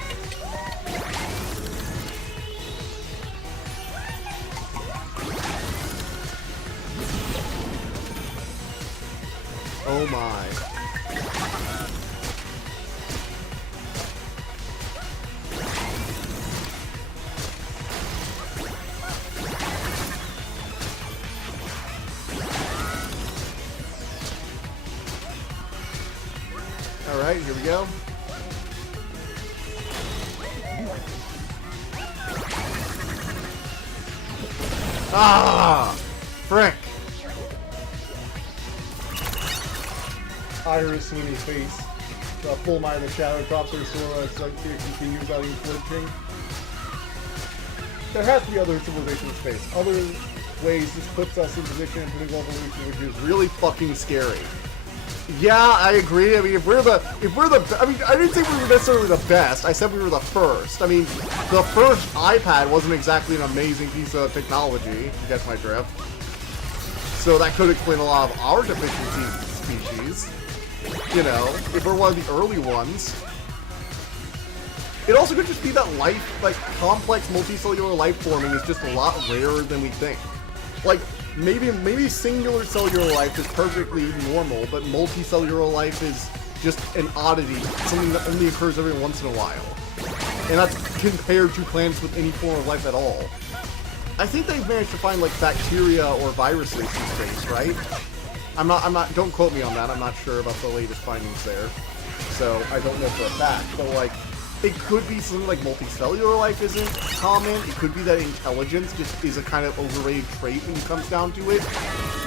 Oh my. Alright, here we go. Ah! Frick! Iris Sweeney's face. The full mind of the shadow drops her sword as Sunseer continues without even flinching. There has to be other civilizations in space. Other ways this puts us in position in political evolution, which is really fucking scary. Yeah, I agree. I mean, if we're the, I mean, I didn't say we were necessarily the best. I said we were the first. I mean, the first iPad wasn't exactly an amazing piece of technology. You get my drift. So that could explain a lot of our deficiencies in species. You know, if we're one of the early ones. It also could just be that life, like, complex multicellular life forming is just a lot rarer than we think. Like, maybe singular cellular life is perfectly normal, but multicellular life is just an oddity, something that only occurs every once in a while. And that's compared to planets with any form of life at all. I think they've managed to find, like, bacteria or viruses in space, right? I'm not, don't quote me on that, I'm not sure about the latest findings there. So, I don't know for a fact, but, like, it could be something like multicellular life isn't common. It could be that intelligence just is a kind of overrated trait when it comes down to it.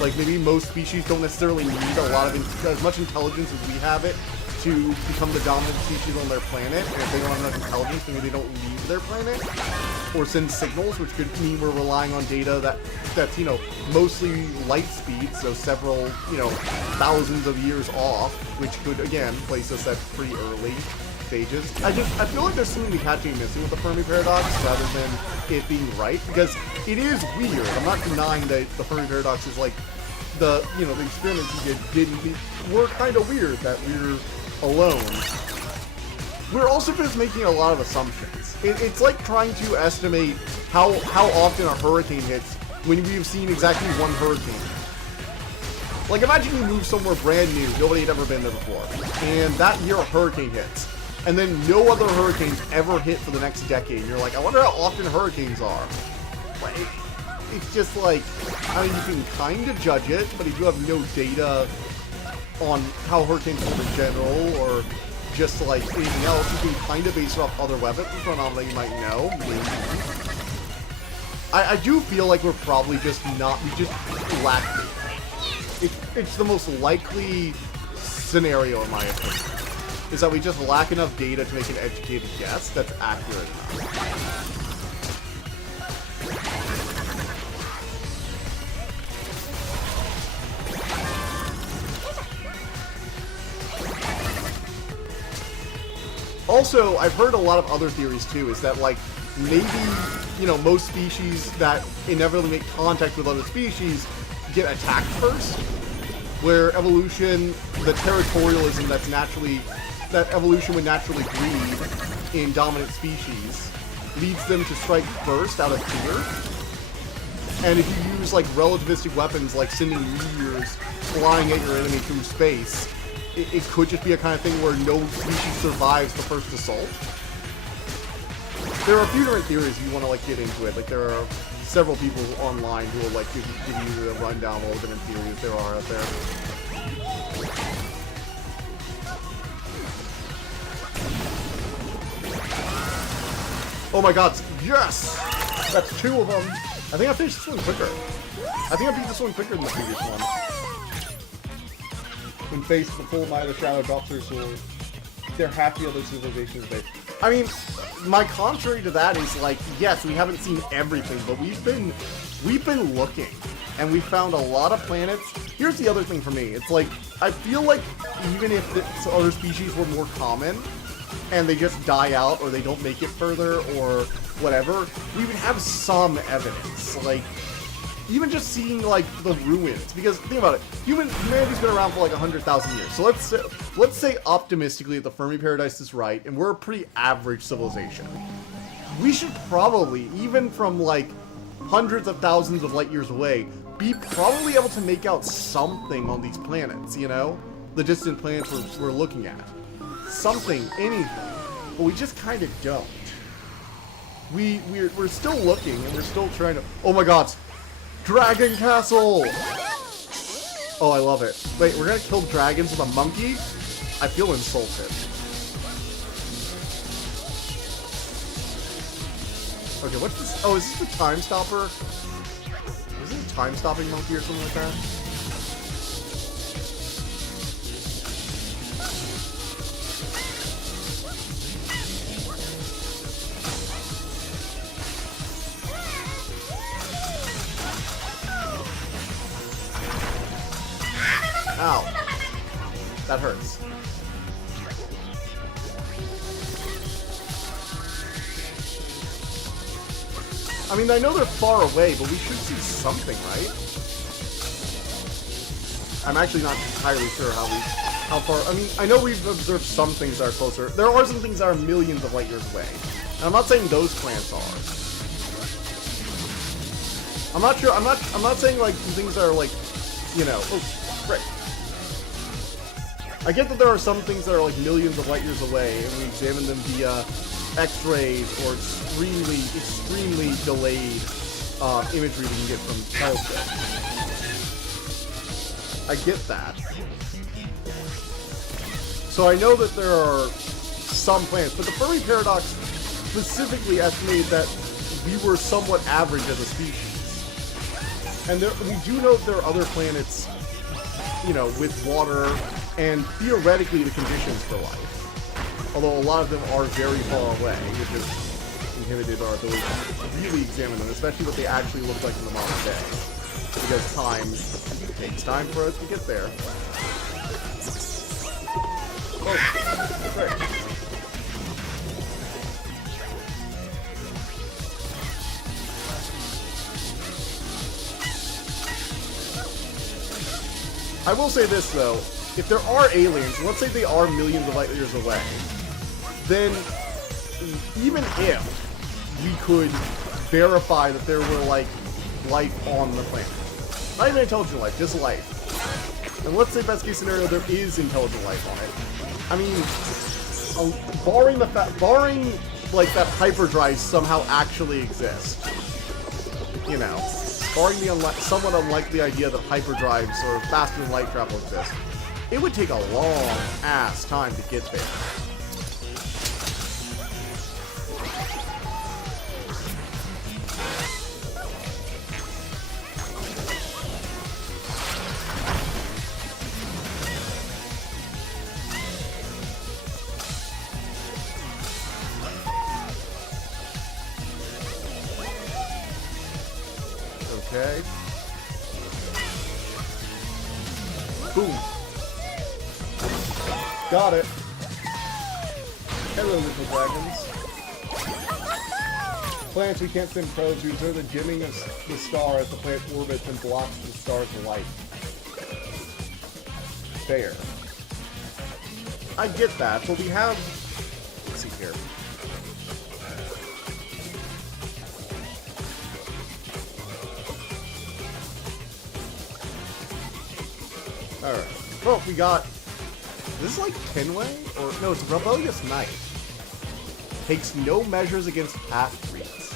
Like, maybe most species don't necessarily need a lot of as much intelligence as we have it to become the dominant species on their planet. And if they don't have enough intelligence, maybe they don't leave their planet or send signals, which could mean we're relying on data that's, you know, mostly light speed, so several, you know, thousands of years off, which could, again, place us at pretty early stages. I feel like there's something we had to be missing with the Fermi paradox rather than it being right, because it is weird. I'm not denying that the Fermi paradox is like the, you know, the experiments were kind of weird that we're alone. We're also just making a lot of assumptions. It's like trying to estimate how often a hurricane hits when we've seen exactly one hurricane. Like, imagine you move somewhere brand new, nobody had ever been there before, and that year a hurricane hits. And then no other hurricanes ever hit for the next decade. And you're like, I wonder how often hurricanes are. Like, it's just like, I mean, you can kind of judge it, but if you have no data on how hurricanes form in general, or just like anything else, you can kind of base it off other weather phenomena you might know. Maybe. I do feel like we're probably just not, we just lack data. It's the most likely scenario in my opinion. Is that we just lack enough data to make an educated guess that's accurate enough. Also, I've heard a lot of other theories too, is that like, maybe, you know, most species that inevitably make contact with other species get attacked first, where evolution, the territorialism that evolution would naturally breed in dominant species, leads them to strike first out of fear. And if you use, like, relativistic weapons, like sending meteors flying at your enemy through space, it could just be a kind of thing where no species survives the first assault. There are a few different theories if you want to, like, get into it. Like, there are several people online who will, like, give you the rundown of all the different theories there are out there. Oh my god, yes! That's 2 of them! I think I finished this one quicker. I think I beat this one quicker than the previous one. When faced with the full might of the shadow drops her sword, there have to be other civilizations there. I mean, my contrary to that is like, yes, we haven't seen everything, but we've been looking, and we found a lot of planets. Here's the other thing for me. It's like, I feel like even if the other species were more common, and they just die out, or they don't make it further, or whatever, we would have some evidence. Like, even just seeing, like, the ruins. Because, think about it, humanity's been around for, like, 100,000 years. So let's say optimistically that the Fermi Paradise is right, and we're a pretty average civilization. We should probably, even from, like, hundreds of thousands of light years away, be probably able to make out something on these planets, you know? the distant planets we're looking at. Something, anything. But we just kind of don't. We're still looking, and we're still trying to... Oh my god! Dragon Castle! Oh, I love it. Wait, we're gonna kill dragons with a monkey? I feel insulted. Okay, what's this? Oh, is this the time stopper? Is it a time-stopping monkey or something like that? Ow. That hurts. I mean, I know they're far away, but we should see something, right? I'm actually not entirely sure how far... I mean, I know we've observed some things that are closer. There are some things that are millions of light years away. And I'm not saying those plants are. I'm not sure, I'm not saying, like, things that are, like, you know... Oh, frick. I get that there are some things that are, like, millions of light years away, and we examine them via X-rays or extremely delayed imagery we can get from telescopes. I get that. So I know that there are some planets, but the Fermi Paradox specifically estimated that we were somewhat average as a species. And we do know that there are other planets, you know, with water and theoretically the conditions for life. Although a lot of them are very far away, which has inhibited our ability to really examine them, especially what they actually look like in the modern day. Because it takes time for us to get there. Oh, frick. I will say this, though. If there are aliens, let's say they are millions of light years away, then even if we could verify that there were, like, life on the planet, not even intelligent life, just life, and let's say best case scenario there is intelligent life on it, I mean, barring like that hyperdrive somehow actually exists, you know, barring the somewhat unlikely idea that hyperdrives or faster than light travel exist, it would take a long ass time to get there. Okay. Boom. Got it. Hello, little dragons. Planets we can't send probes to observe the dimming of the star as the planet orbits and blocks the star's light. Fair. I get that, but we have... Let's see here. Alright. Well, we got... This is like Pinway? Or, no, it's Rebellious Knight. Takes no measures against half-breeds.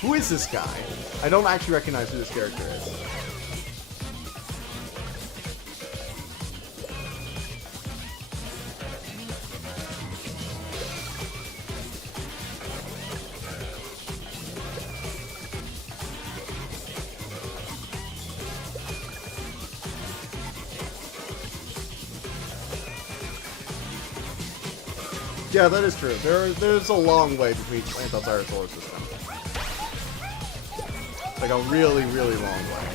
Who is this guy? I don't actually recognize who this character is. Yeah, that is true. There's a long way between planets outside our solar system. Like a really, really long way.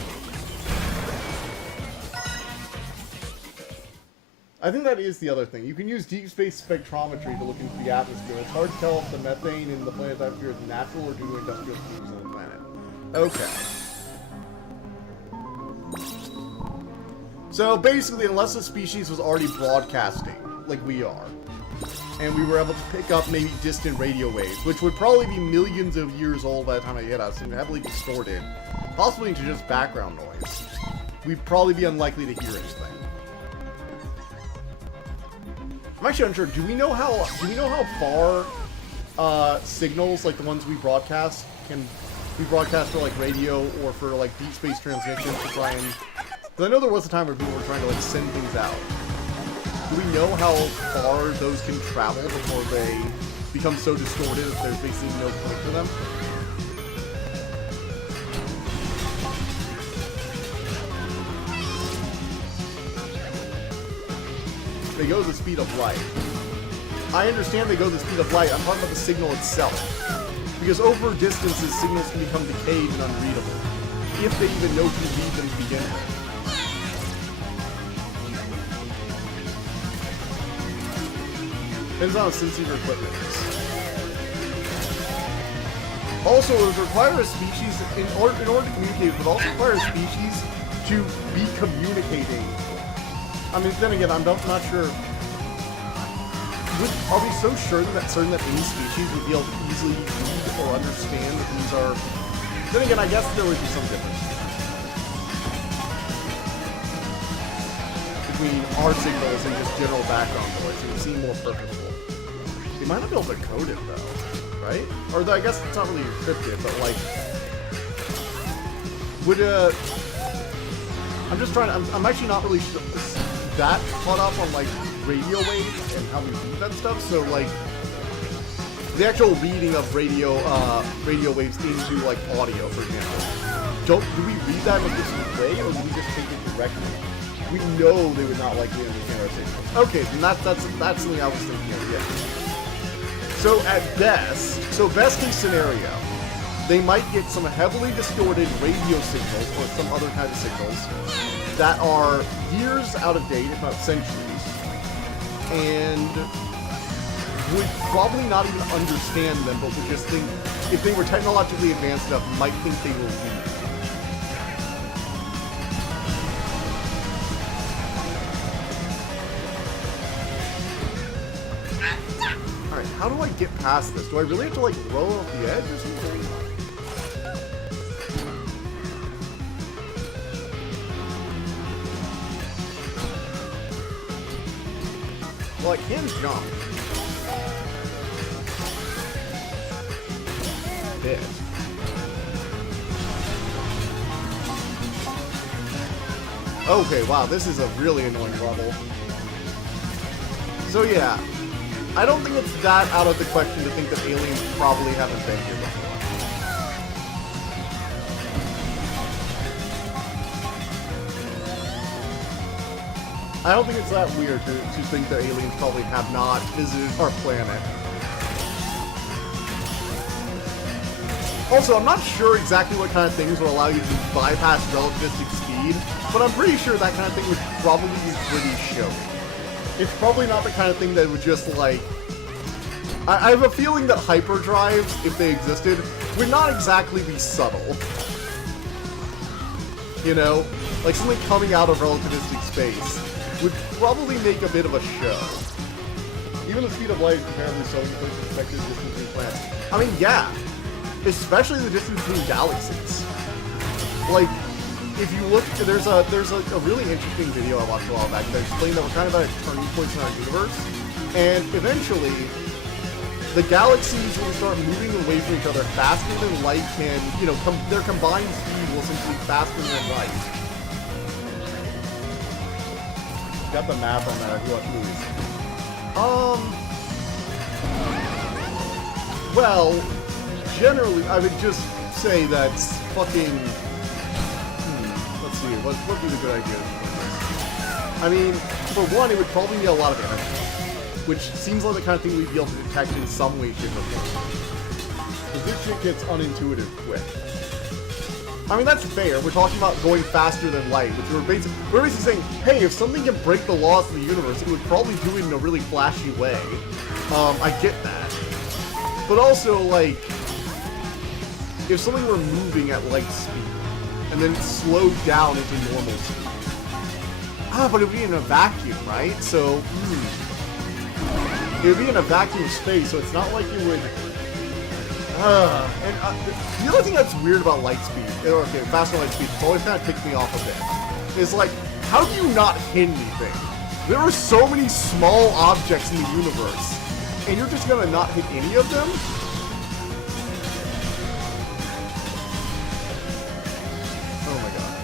I think that is the other thing. You can use deep space spectrometry to look into the atmosphere. It's hard to tell if the methane in the planet's atmosphere is natural or due to industrial fumes on the planet. Okay. So basically, unless a species was already broadcasting, like we are, and we were able to pick up maybe distant radio waves, which would probably be millions of years old by the time they hit us and heavily distorted, possibly into just background noise, we'd probably be unlikely to hear anything. I'm actually unsure. Do we know how far signals like the ones we broadcast can be broadcast for like radio or for like deep space transmission to try and? Because I know there was a time where people were trying to like send things out. Do we know how far those can travel before they become so distorted that there's basically no point for them? They go the speed of light. I understand they go the speed of light. I'm talking about the signal itself. Because over distances, signals can become decayed and unreadable. If they even know to read them to begin with. Depends on how sensitive your equipment is. Also, it would require a species, in order to communicate, it would also require a species to be communicating. I mean, then again, I'm not sure. Are we so certain that any species would be able to easily read or understand that these are... Then again, I guess there would be some difference between our signals and just general background noise. It would seem more purposeful. They might not be able to code it, though. Right? Or I guess it's not really encrypted, but like... Would, I'm just trying to... I'm actually not really sure... that caught up on like radio waves and how we read that stuff. So like the actual reading of radio waves into like audio, for example. Do we read that in a different way, or do we just take it directly? We know they would not likely understand our signals. Okay, then that's something I was thinking of. Yeah. So at best case scenario, they might get some heavily distorted radio signals or some other kind of signals that are years out of date, if not centuries, and would probably not even understand them, but would just think, if they were technologically advanced enough, might think they were weird. Alright, how do I get past this? Do I really have to, like, roll off the edge or something? Well, I can jump. Bit. Okay, wow, this is a really annoying level. So yeah, I don't think it's that out of the question to think that aliens probably haven't been here before. I don't think it's that weird to think that aliens probably have not visited our planet. Also, I'm not sure exactly what kind of things will allow you to bypass relativistic speed, but I'm pretty sure that kind of thing would probably be pretty showy. It's probably not the kind of thing that would just, like... I have a feeling that hyperdrives, if they existed, would not exactly be subtle. You know? Like something coming out of relativistic space would probably make a bit of a show. Even the speed of light is comparably so because of the expected distance between planets. I mean, yeah. Especially the distance between galaxies. Like, if you look, there's a really interesting video I watched a while back that explained that we're kind of at turning points in our universe, and eventually, the galaxies will start moving away from each other faster than light can, you know, their combined speed will essentially be faster than light. Got the map on that, who movies. Well, generally, I would just say that's fucking... let's see, what would be the good idea? I mean, for one, it would probably need a lot of energy, which seems like the kind of thing we'd be able to detect in some way, shape, or form. Because this shit gets unintuitive quick. I mean, that's fair. We're talking about going faster than light, which we're basically saying, hey, if something can break the laws of the universe, it would probably do it in a really flashy way. I get that. But also, like, if something were moving at light speed, and then slowed down into normal speed. But it would be in a vacuum, right? So, it would be in a vacuum of space, so it's not like it would... the other thing that's weird about light speed, okay, faster light speed, always kind of ticks me off a bit, is like, how do you not hit anything? There are so many small objects in the universe, and you're just gonna not hit any of them? Oh my god.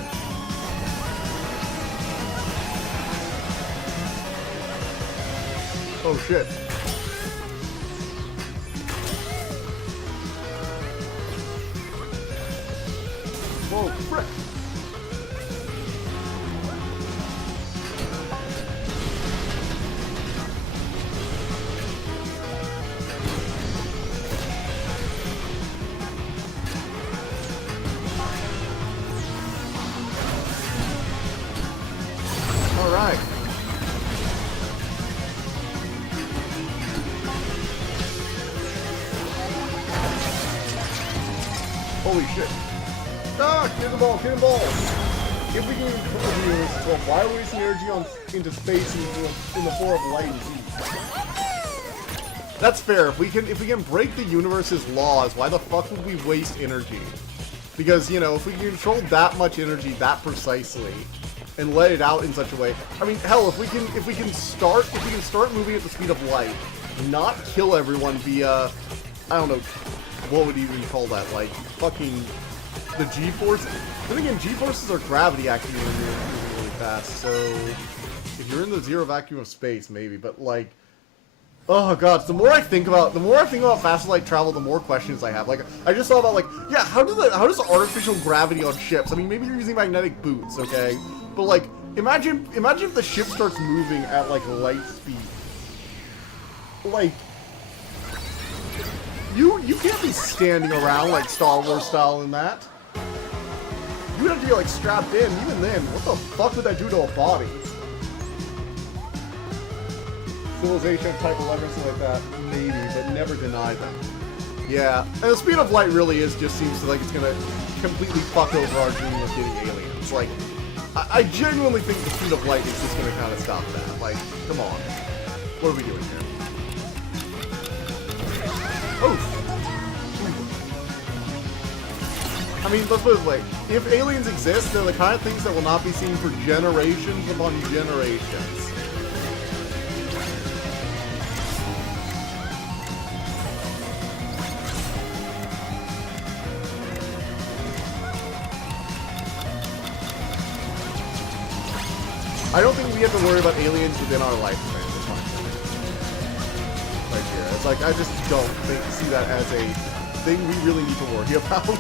Oh shit. Whoa, frick. Alright. Holy shit. Ah, get the ball, get the ball! If we can improve this, well, why are we wasting energy into space in the form of light and heat? That's fair. If we can break the universe's laws, why the fuck would we waste energy? Because, you know, if we can control that much energy that precisely and let it out in such a way, I mean, hell, if we can start moving at the speed of light, not kill everyone via, I don't know, what would you even call that? Like, fucking the G-force. Then again, G-forces are gravity acting really fast, so if you're in the zero vacuum of space, maybe. But like, oh god, the more I think about fast light travel, the more questions I have. Like, I just thought about like, yeah, how does artificial gravity on ships? I mean, maybe you're using magnetic boots, okay? But like, imagine if the ship starts moving at like light speed. Like, you can't be standing around like Star Wars style in that. You would have to be like strapped in. Even then, what the fuck would that do to a body? Civilization type 11, something like that, maybe, but never deny them. Yeah, and the speed of light really seems like it's gonna completely fuck over our dream of getting aliens. Like, I genuinely think the speed of light is just gonna kind of stop that. Like, come on, what are we doing here? Oh. I mean, let's put it this way. If aliens exist, they're the kind of things that will not be seen for generations upon generations. I don't think we have to worry about aliens within our lifespan. Right here. It's like, I just don't see that as a thing we really need to worry about.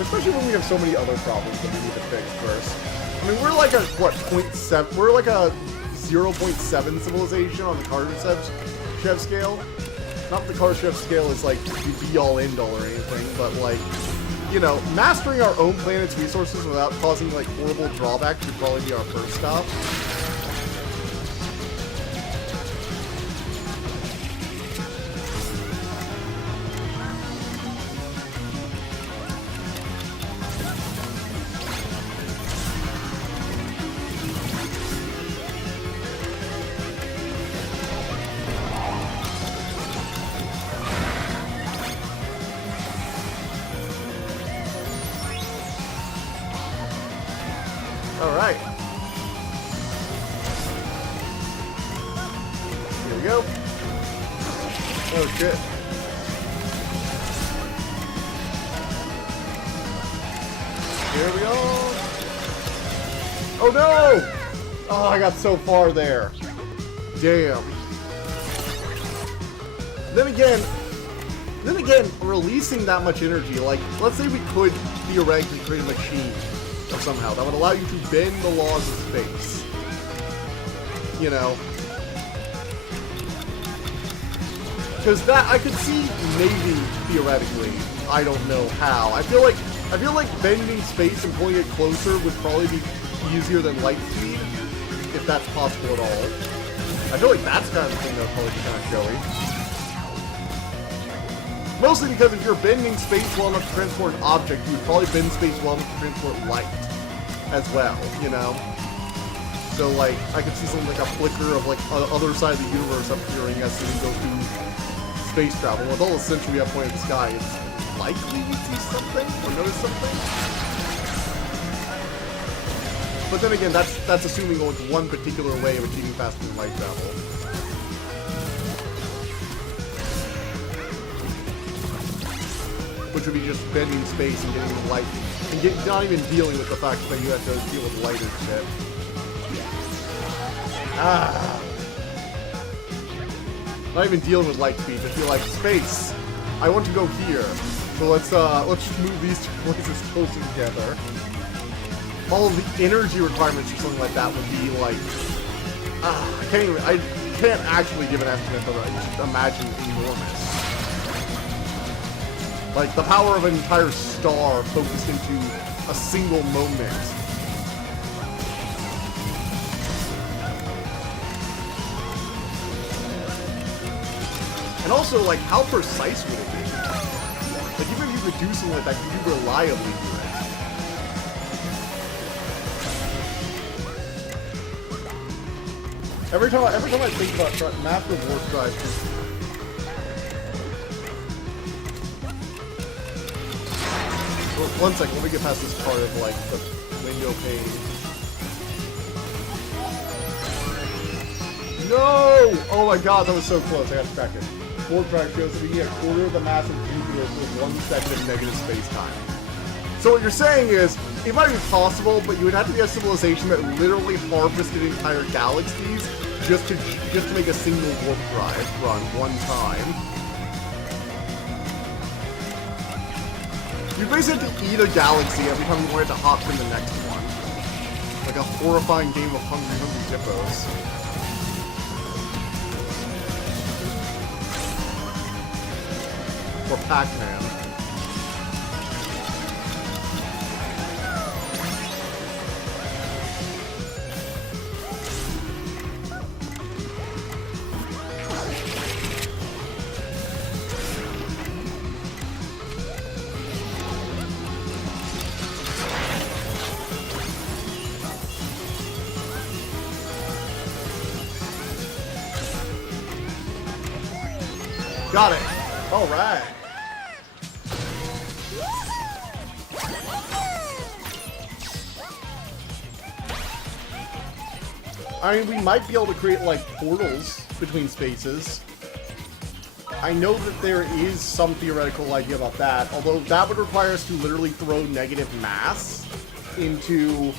Especially when we have so many other problems that we need to fix first. I mean, we're like a, what, 0.7? We're like a 0.7 civilization on the Kardashev scale. Not the Kardashev scale is like the be-all, end-all or anything, but like, you know, mastering our own planet's resources without causing like horrible drawbacks would probably be our first stop. Alright. Here we go. Oh shit. Here we go. Oh no! Oh, I got so far there. Damn. Then again, releasing that much energy, like, let's say we could theoretically create a machine somehow that would allow you to bend the laws of space. You know? Because that, I could see maybe, theoretically, I don't know how. I feel like bending space and pulling it closer would probably be easier than light speed, if that's possible at all. I feel like that's kind of the thing that would probably be kind of showy. Mostly because if you're bending space well enough to transport an object, you would probably bend space well enough to transport light as well, you know? So, like, I could see something like a flicker of, like, other side of the universe appearing as we go through space travel. With all the century we have pointed at the sky, it's likely we see something or notice something. But then again, that's assuming it's one particular way of achieving faster than light travel. Which would be just bending space and getting the light, and not even dealing with the fact that you have to deal with light and shit. Ah. Not even dealing with light speed, just be like, space, I want to go here. So let's just move these two places closer together. All of the energy requirements for something like that would be like, I can't actually give an estimate, but I just imagine enormous. Like the power of an entire star focused into a single moment. And also, like, how precise would it be? Like, even if you could do something like that, could you reliably do it? Every time I think about massive warp drive, well, one second, let me get past this part of like the window page. No! Oh my god, that was so close. I got distracted. Warp drive shows that we need a quarter of the mass of Jupiter for 1 second of negative space-time. So what you're saying is, it might be possible, but you would have to be a civilization that literally harvested entire galaxies just to make a single warp drive run one time. You basically have to eat a galaxy every time you wanted to hop to the next one. Like a horrifying game of hungry hippos. Or Pac-Man. Got it. All right. I mean, we might be able to create, like, portals between spaces. I know that there is some theoretical idea about that, although that would require us to literally throw negative mass into,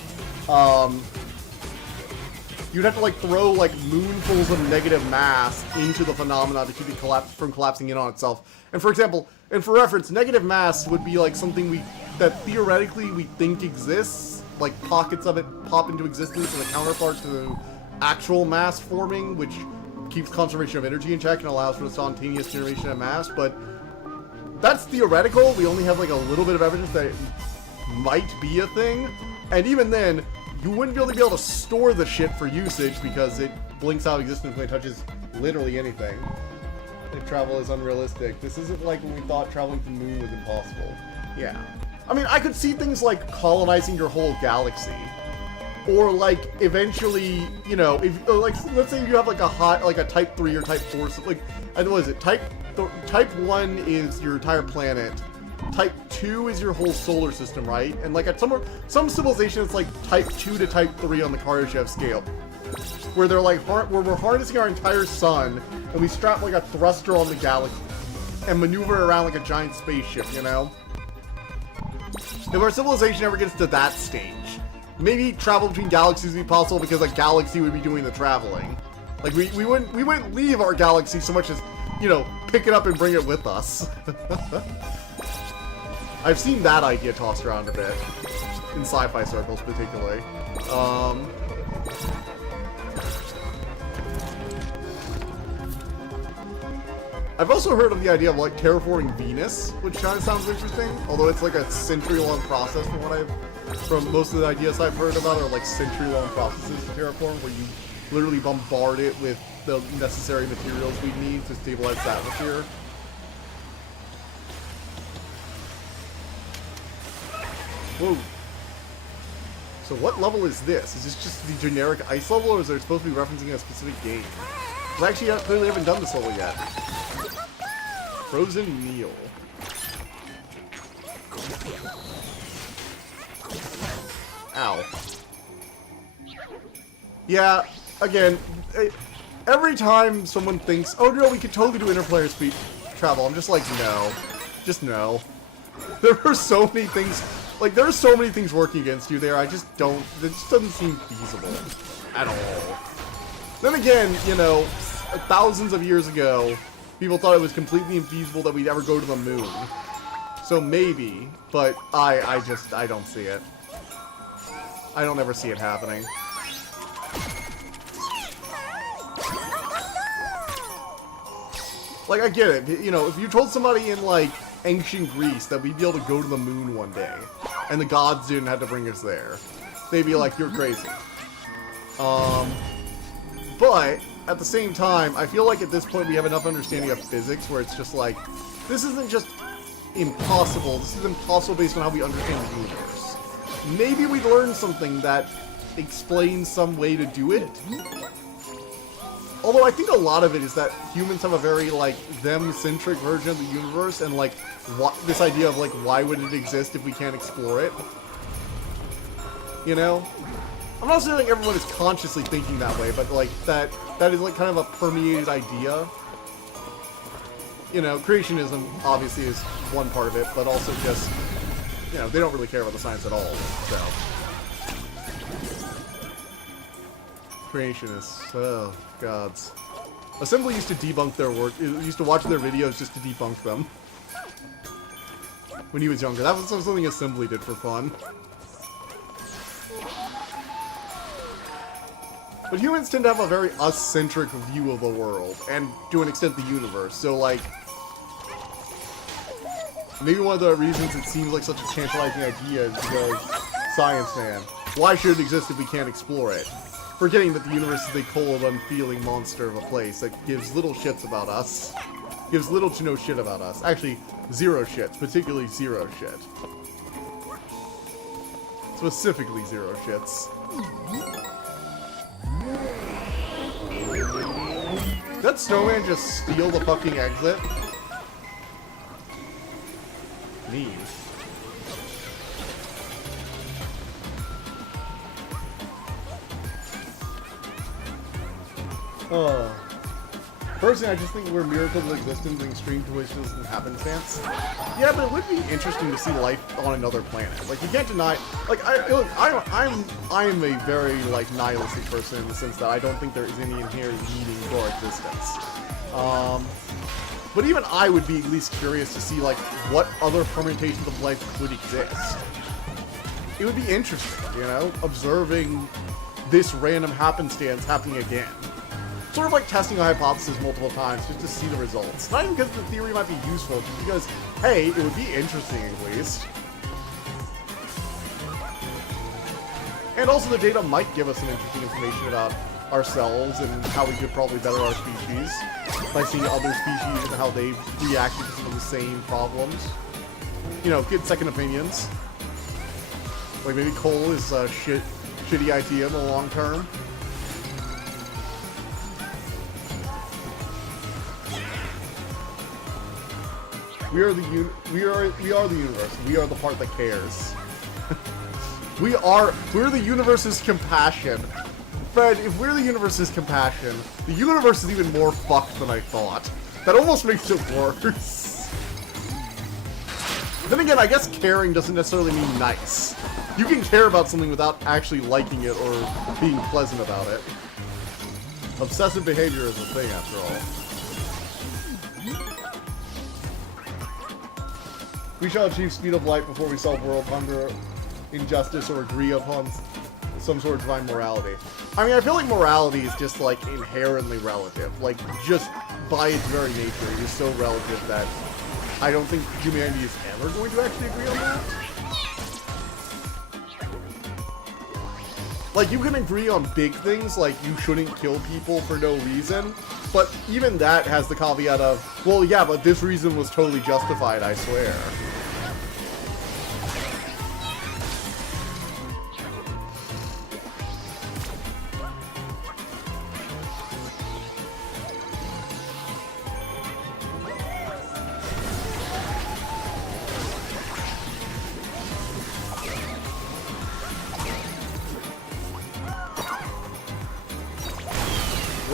you'd have to, like, throw, like, moonfuls of negative mass into the phenomena to keep it from collapsing in on itself. And for example, and for reference, negative mass would be, like, something that theoretically we think exists, like, pockets of it pop into existence, and the counterpart to the actual mass forming, which keeps conservation of energy in check and allows for the spontaneous generation of mass, but that's theoretical. We only have, like, a little bit of evidence that it might be a thing, and even then, you wouldn't be able to store the shit for usage because it blinks out of existence when it touches literally anything. If travel is unrealistic. This isn't like when we thought traveling to the moon was impossible. Yeah. I mean, I could see things like colonizing your whole galaxy. Or, like, eventually, you know, if, like, let's say you have, like, a Type 3 or Type 4, so, like, what is it? Type 1 is your entire planet. Type 2 is your whole solar system, right? And, like, at some civilization, it's, like, Type 2 to Type 3 on the Kardashev scale. Where they're, like, where we're harnessing our entire sun, and we strap, like, a thruster on the galaxy, and maneuver around like a giant spaceship, you know? If our civilization ever gets to that stage, maybe travel between galaxies would be possible because a galaxy would be doing the traveling. Like, we wouldn't leave our galaxy so much as, you know, pick it up and bring it with us. I've seen that idea tossed around a bit. In sci-fi circles, particularly. I've also heard of the idea of, like, terraforming Venus, which kind of sounds interesting, although it's like a century-long process from most of the ideas I've heard about are, like, century-long processes to terraform, where you literally bombard it with the necessary materials we need to stabilize the atmosphere. Whoa. So what level is this? Is this just the generic ice level, or is it supposed to be referencing a specific game? I actually clearly haven't done this level yet. Frozen meal. Ow. Yeah, again, every time someone thinks, oh no, we could totally do interplanar speed travel, I'm just like, no. Just no. There are so many things, like, there are so many things working against you there, I just don't, it just doesn't seem feasible. At all. Then again, you know, thousands of years ago, people thought it was completely infeasible that we'd ever go to the moon. So maybe, but I don't see it. I don't ever see it happening. Like, I get it. You know, if you told somebody in, like, ancient Greece that we'd be able to go to the moon one day, and the gods didn't have to bring us there, they'd be like, you're crazy. But, at the same time, I feel like at this point we have enough understanding of physics where it's just like, this isn't just impossible. This is impossible based on how we understand the universe. Maybe we learn something that explains some way to do it. Although I think a lot of it is that humans have a very, like, them-centric version of the universe, and, like, this idea of, like, why would it exist if we can't explore it? You know? I'm not saying like, everyone is consciously thinking that way, but, like, that is, like, kind of a permeated idea. You know, creationism, obviously, is one part of it, but also just, you know, they don't really care about the science at all, so. Creationists. Oh, gods. Assembly used to debunk their work. Used to watch their videos just to debunk them. When he was younger. That was something Assembly did for fun. But humans tend to have a very us-centric view of the world, and to an extent the universe. So, like, maybe one of the reasons it seems like such a tantalizing idea is because, science man, why should it exist if we can't explore it? Forgetting that the universe is a cold, unfeeling monster of a place that gives little shits about us. Gives little to no shit about us. Actually, zero shits. Particularly zero shit. Specifically zero shits. Did that snowman just steal the fucking exit? Neat. Personally, I just think we're miracles of existence and extreme coincidence and happenstance. Yeah, but it would be interesting to see life on another planet. Like, you can't deny. Like, I'm a very like nihilistic person in the sense that I don't think there is any inherent meaning to our existence. But even I would be at least curious to see like what other permutations of life could exist. It would be interesting, you know, observing this random happenstance happening again. Sort of like testing a hypothesis multiple times just to see the results. Not even because the theory might be useful, just because, hey, it would be interesting at least. And also the data might give us some interesting information about ourselves and how we could probably better our species by seeing other species and how they've reacted to some of the same problems. You know, get second opinions. Like maybe coal is a shitty idea in the long term. We are the universe. We are the part that cares. We're the universe's compassion. Fred, if we're the universe's compassion, the universe is even more fucked than I thought. That almost makes it worse. Then again, I guess caring doesn't necessarily mean nice. You can care about something without actually liking it or being pleasant about it. Obsessive behavior is a thing, after all. We shall achieve speed of light before we solve world hunger, injustice, or agree upon some sort of divine morality. I mean, I feel like morality is just, like, inherently relative. Like, just by its very nature, it is so relative that I don't think humanity is ever going to actually agree on that. Like, you can agree on big things, like you shouldn't kill people for no reason, but even that has the caveat of, well, yeah, but this reason was totally justified, I swear.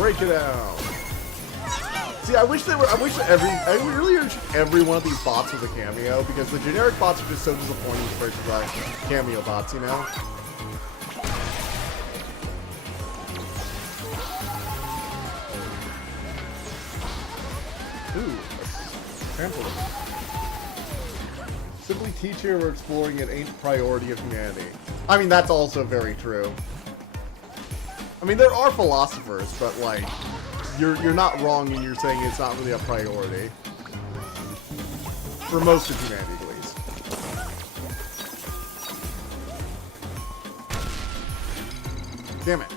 break it down. See, I wish I really urge every one of these bots was a cameo, because the generic bots are just so disappointing versus cameo bots, you know? Ooh, trampoline. Simply teaching or exploring it ain't priority of humanity. I mean, that's also very true. I mean, there are philosophers, but like, you're not wrong in you're saying it's not really a priority. For most of humanity, at least. Damn it.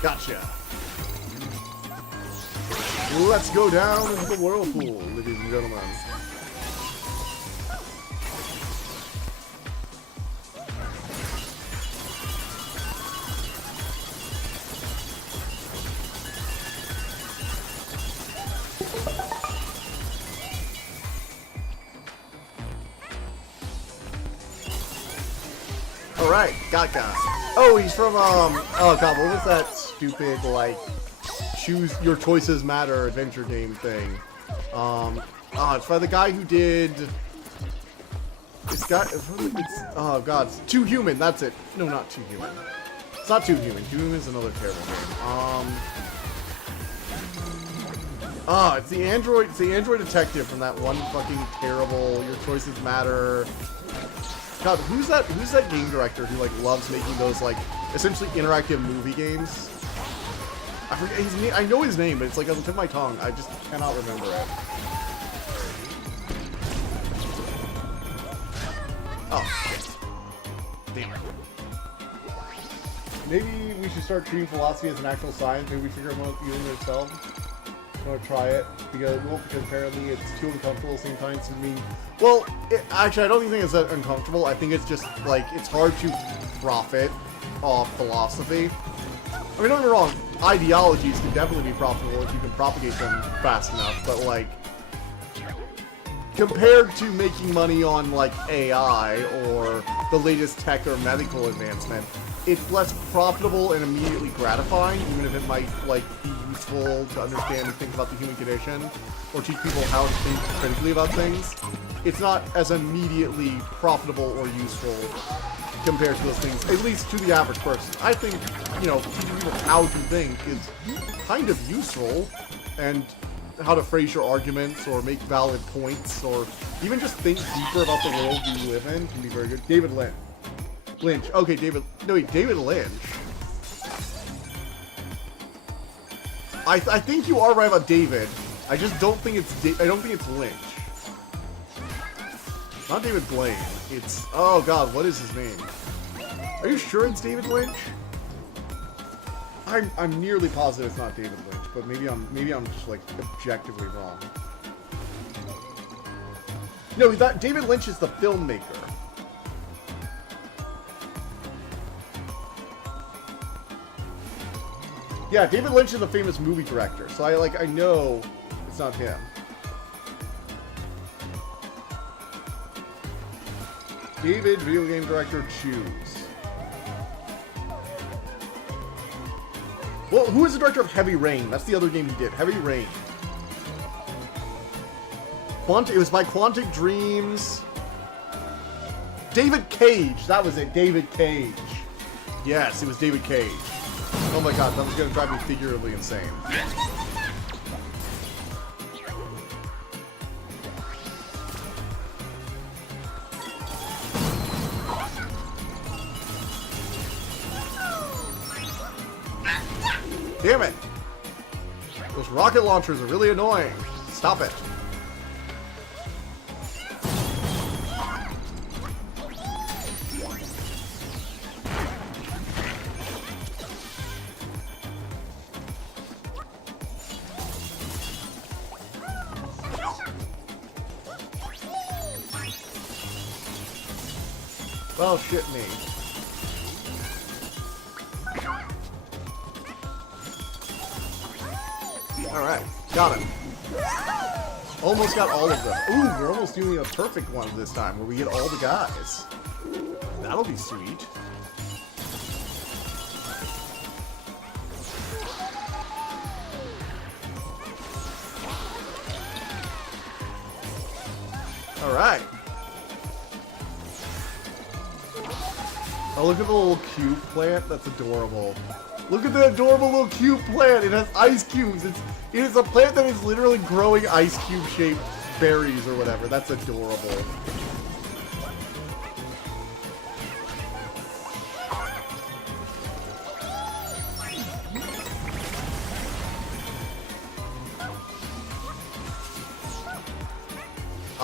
Gotcha. Let's go down into the whirlpool, ladies and gentlemen. Alright, Gaga. Oh, he's from, oh god, what was that stupid, like, choose your choices matter adventure game thing? It's by the guy who did... oh god, it's Too Human, that's it. No, not Too Human. It's not Too Human. Too Human is another terrible game. It's the android detective from that one fucking terrible Your Choices Matter. God, who's that game director who like loves making those like essentially interactive movie games? I forget his name. I know his name, but it's like on the tip of my tongue. I just cannot remember it. Oh, shit. Damn it. Maybe we should start treating philosophy as an actual science. Maybe we figure out the union itself. I'm gonna try it because apparently it's too uncomfortable at the same time. So well, actually, I don't even think it's that uncomfortable. I think it's just like it's hard to profit off philosophy. I mean, don't get me wrong. Ideologies can definitely be profitable if you can propagate them fast enough. But like, compared to making money on like AI or the latest tech or medical advancement, it's less profitable and immediately gratifying, even if it might like be useful to understand and think about the human condition, or teach people how to think critically about things. It's not as immediately profitable or useful compared to those things, at least to the average person. I think, you know, teaching people how to think is kind of useful, and how to phrase your arguments or make valid points, or even just think deeper about the world you live in can be very good. David Lynch. Okay, David Lynch. I think you are right about David. I just don't think it's I don't think it's Lynch. Not David Blaine. It's oh god, what is his name? Are you sure it's David Lynch? I'm nearly positive it's not David Lynch, but maybe I'm just like objectively wrong. No, David Lynch is the filmmaker. Yeah, David Lynch is a famous movie director, so I know it's not him. David, video game director, choose. Well, who is the director of Heavy Rain? That's the other game he did. Heavy Rain. It was by Quantic Dreams. David Cage. That was it. David Cage. Yes, it was David Cage. Oh my god, that was going to drive me figuratively insane. Damn it! Those rocket launchers are really annoying. Stop it. Well, shit me. Alright, got him. Almost got all of them. Ooh, we're almost doing a perfect one this time, where we get all the guys. That'll be sweet. Alright. Oh, look at the little cube plant. That's adorable. Look at the adorable little cube plant. It has ice cubes. It is a plant that is literally growing ice cube shaped berries or whatever. That's adorable.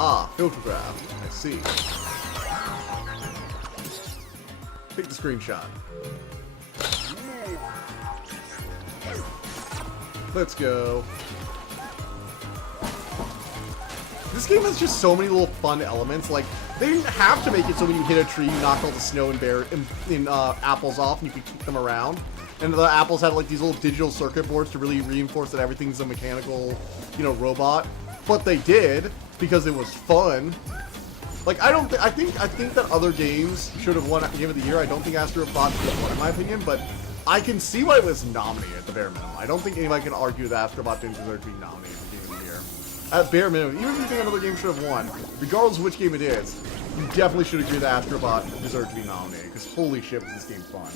Ah, photograph. I see. Take the screenshot. Let's go. This game has just so many little fun elements. Like, they didn't have to make it so when you hit a tree, you knock all the snow and apples off, and you could keep them around. And the apples had like these little digital circuit boards to really reinforce that everything's a mechanical, you know, robot. But they did because it was fun. Like, I think that other games should have won Game of the Year. I don't think Astrobot should have won, in my opinion, but I can see why it was nominated at the bare minimum. I don't think anybody can argue that Astrobot didn't deserve to be nominated for Game of the Year. At bare minimum, even if you think another game should have won, regardless of which game it is, you definitely should agree that Astrobot deserved to be nominated, because holy shit was this game fun.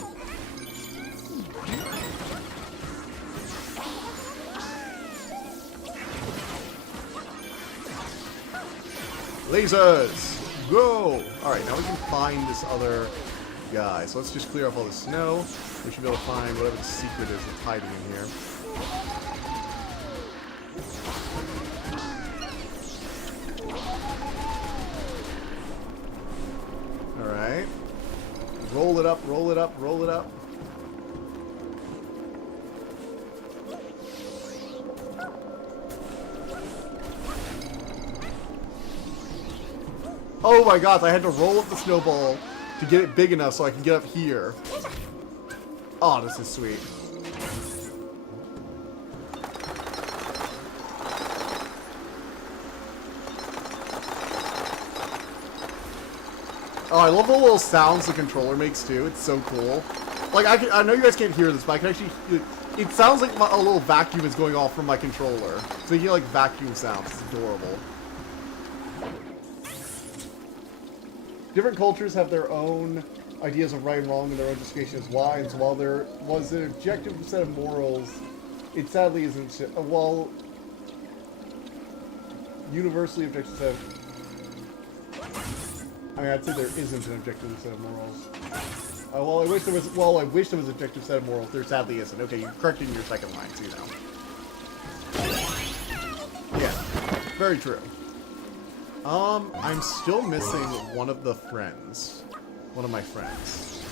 Lasers! Go! Alright, now we can find this other guy. So let's just clear off all the snow. We should be able to find whatever the secret is that's hiding in here. Alright. Roll it up, roll it up, roll it up. Oh my god, I had to roll up the snowball to get it big enough so I can get up here. Oh, this is sweet. Oh, I love the little sounds the controller makes too. It's so cool. Like, I know you guys can't hear this, but I can actually... It sounds like a little vacuum is going off from my controller. So you hear like vacuum sounds. It's adorable. Different cultures have their own ideas of right and wrong and their own justification as why, and so while there was an objective set of morals, it sadly isn't, well, universally objective set of, I mean, I'd say there isn't an objective set of morals. Well, I wish there was an objective set of morals, there sadly isn't. Okay, you corrected in your second line, too, now. Yeah, very true. I'm still missing one of the friends. One of my friends.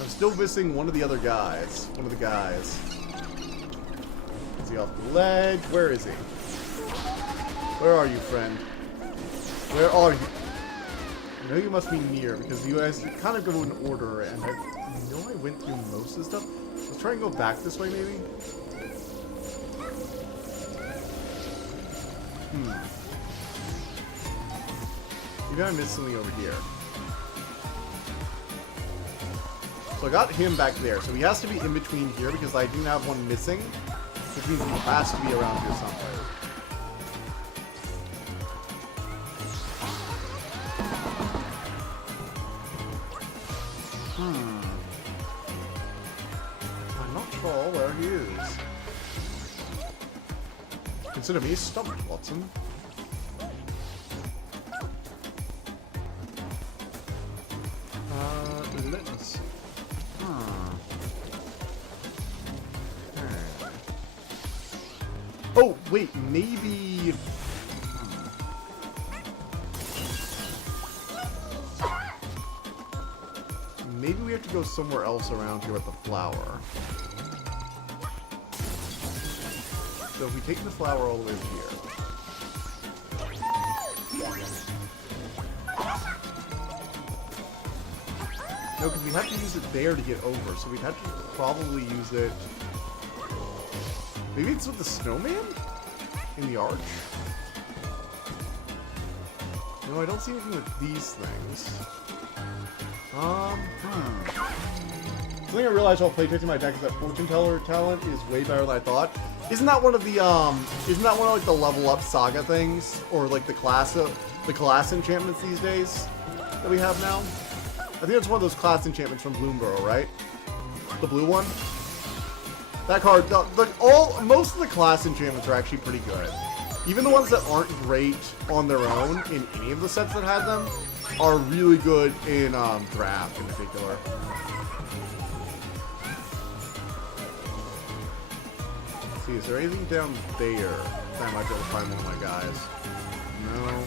I'm still missing one of the other guys. One of the guys. Is he off the ledge? Where is he? Where are you, friend? Where are you? I know you must be near, because you guys kind of go in order, and I know I went through most of the stuff. Let's try and go back this way, maybe? Maybe I missed something over here. So I got him back there. So he has to be in between here because I didn't have one missing. Which means he has to be around here somewhere. I'm not sure where he is. Consider me stumped, Watson. Let's see. Okay. Oh, wait, maybe... Maybe we have to go somewhere else around here with the flower. So if we take the flower all the way over here. No, because we have to use it there to get over, so we'd have to probably use it... Maybe it's with the snowman? In the arch? No, I don't see anything with these things. Something I realized while playtesting my deck is that Fortune Teller talent is way better than I thought. Isn't that one of the like the level up saga things? Or like the class enchantments these days that we have now? I think it's one of those class enchantments from Bloomburrow, right? The blue one? That card, most of the class enchantments are actually pretty good. Even the ones that aren't great on their own in any of the sets that had them are really good in draft in particular. Let's see, is there anything down there that I might be able to find one of my guys? No.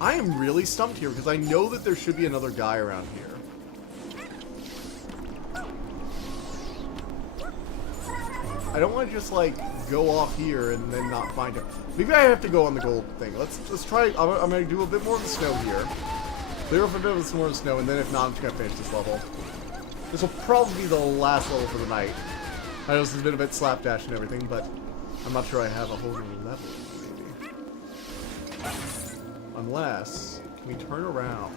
I am really stumped here because I know that there should be another guy around here. I don't want to just like go off here and then not find him. Maybe I have to go on the gold thing. Let's try. I'm gonna do a bit more of the snow here. Clear up a bit of more of the snow, and then if not, I'm just gonna finish this level. This will probably be the last level for the night. I know this has been a bit slapdash and everything, but I'm not sure I have a whole new level. Maybe. Unless we turn around.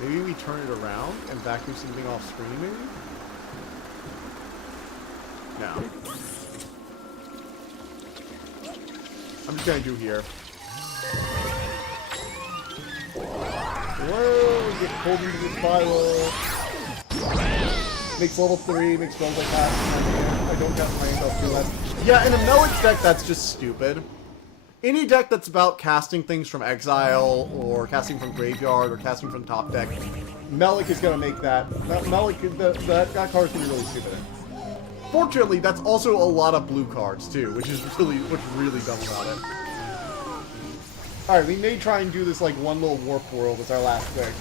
Maybe we turn it around and vacuum something off screen, maybe? No. I'm just gonna do here. Whoa, get pulled into the spiral. Makes level 3, makes spells like that. I don't got my hand up too less. Yeah, in a Melic's deck, that's just stupid. Any deck that's about casting things from exile, or casting from graveyard, or casting from top deck, Melic is gonna make that. That card's gonna be really stupid. Fortunately, that's also a lot of blue cards too, which is really dumb about it. Alright, we may try and do this like one little warp world as our last pick.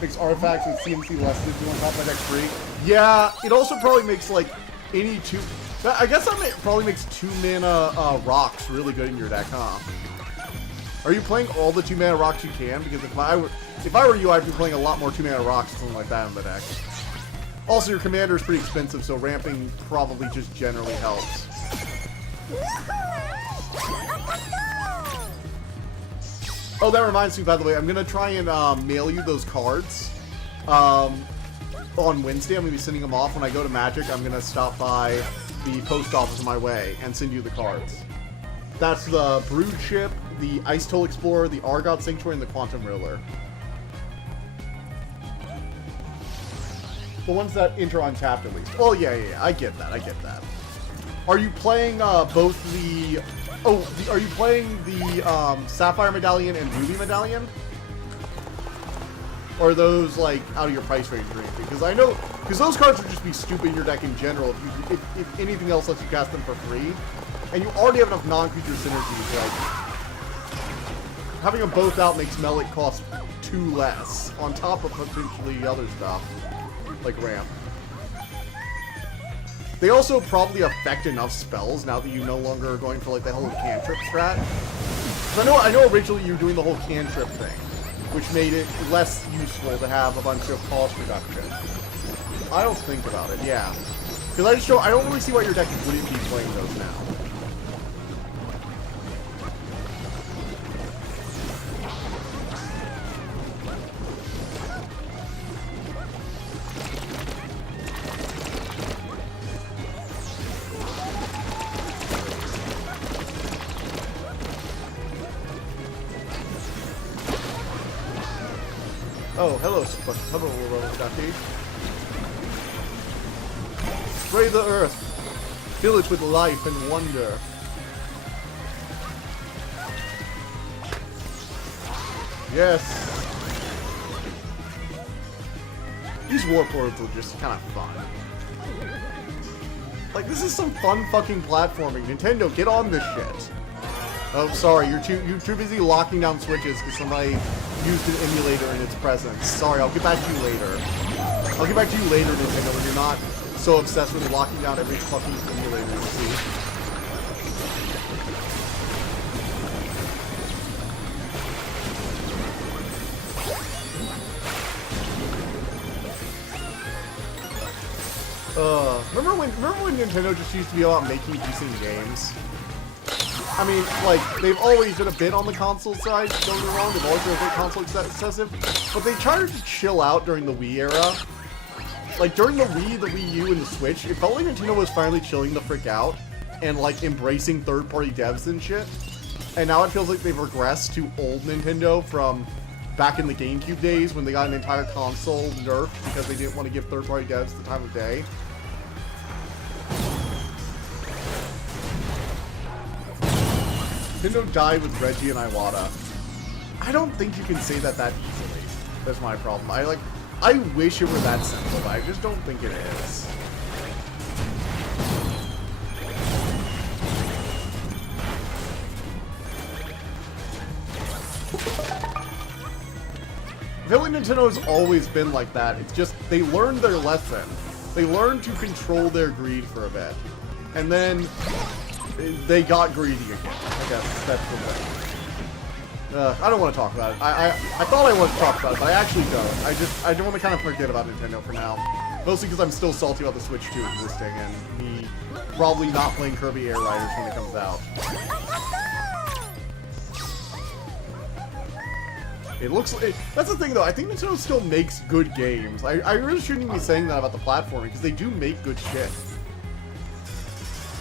Makes artifacts with CMC less than 2 on top of my deck free. Yeah, it also probably makes like any two. I guess that probably makes 2-mana rocks really good in your deck, huh? Are you playing all the 2-mana rocks you can? Because if I were you, I'd be playing a lot more 2-mana rocks or something like that in the deck. Also, your commander is pretty expensive, so ramping probably just generally helps. Oh, that reminds me, by the way, I'm gonna try and mail you those cards. On Wednesday, I'm gonna be sending them off. When I go to Magic, I'm gonna stop by the post office on my way and send you the cards. That's the Brood Ship, the Ice Toll Explorer, the Argot Sanctuary, and the Quantum Riddler. The ones that enter untapped at least. Oh yeah, I get that. Are you playing both the? Are you playing the Sapphire Medallion and Ruby Medallion? Or are those like out of your price range or anything? Because those cards would just be stupid in your deck in general if anything else lets you cast them for free, and you already have enough non-creature synergies. Like having them both out makes Melic cost 2 less on top of potentially other stuff like ramp. They also probably affect enough spells now that you no longer are going for like the whole cantrip strat. Because I know originally you were doing the whole cantrip thing, which made it less useful to have a bunch of cost reduction. I don't think about it, yeah. Because I don't really see why your deck wouldn't be playing those now. Oh, hello, Ducky. Spray the earth. Fill it with life and wonder. Yes. These warp worlds are just kind of fun. Like, this is some fun fucking platforming. Nintendo, get on this shit. Oh, sorry, you're too busy locking down switches because somebody used an emulator in its presence. Sorry, I'll get back to you later. I'll get back to you later, Nintendo, when you're not so obsessed with locking down every fucking emulator you see. Remember when Nintendo just used to be about making decent games? I mean, like, they've always been a bit on the console side, don't get me wrong, they've always been a bit console excessive, but they tried to chill out during the Wii era. Like, during the Wii, the Wii U, and the Switch, it felt like Nintendo was finally chilling the frick out, and, like, embracing third-party devs and shit. And now it feels like they've regressed to old Nintendo from back in the GameCube days when they got an entire console nerfed because they didn't want to give third-party devs the time of day. Nintendo died with Reggie and Iwata. I don't think you can say that easily. That's my problem. I wish it were that simple, but I just don't think it is. I feel like Nintendo has always been like that. It's just, they learned their lesson. They learned to control their greed for a bit. And then, they got greedy again. I guess that's the thing. I don't want to talk about it. I thought I wanted to talk about it, but I actually don't. I don't want to kind of forget about Nintendo for now. Mostly because I'm still salty about the Switch 2 existing and me probably not playing Kirby Air Riders when it comes out. It looks like... That's the thing, though. I think Nintendo still makes good games. I really shouldn't be saying that about the platforming, because they do make good shit.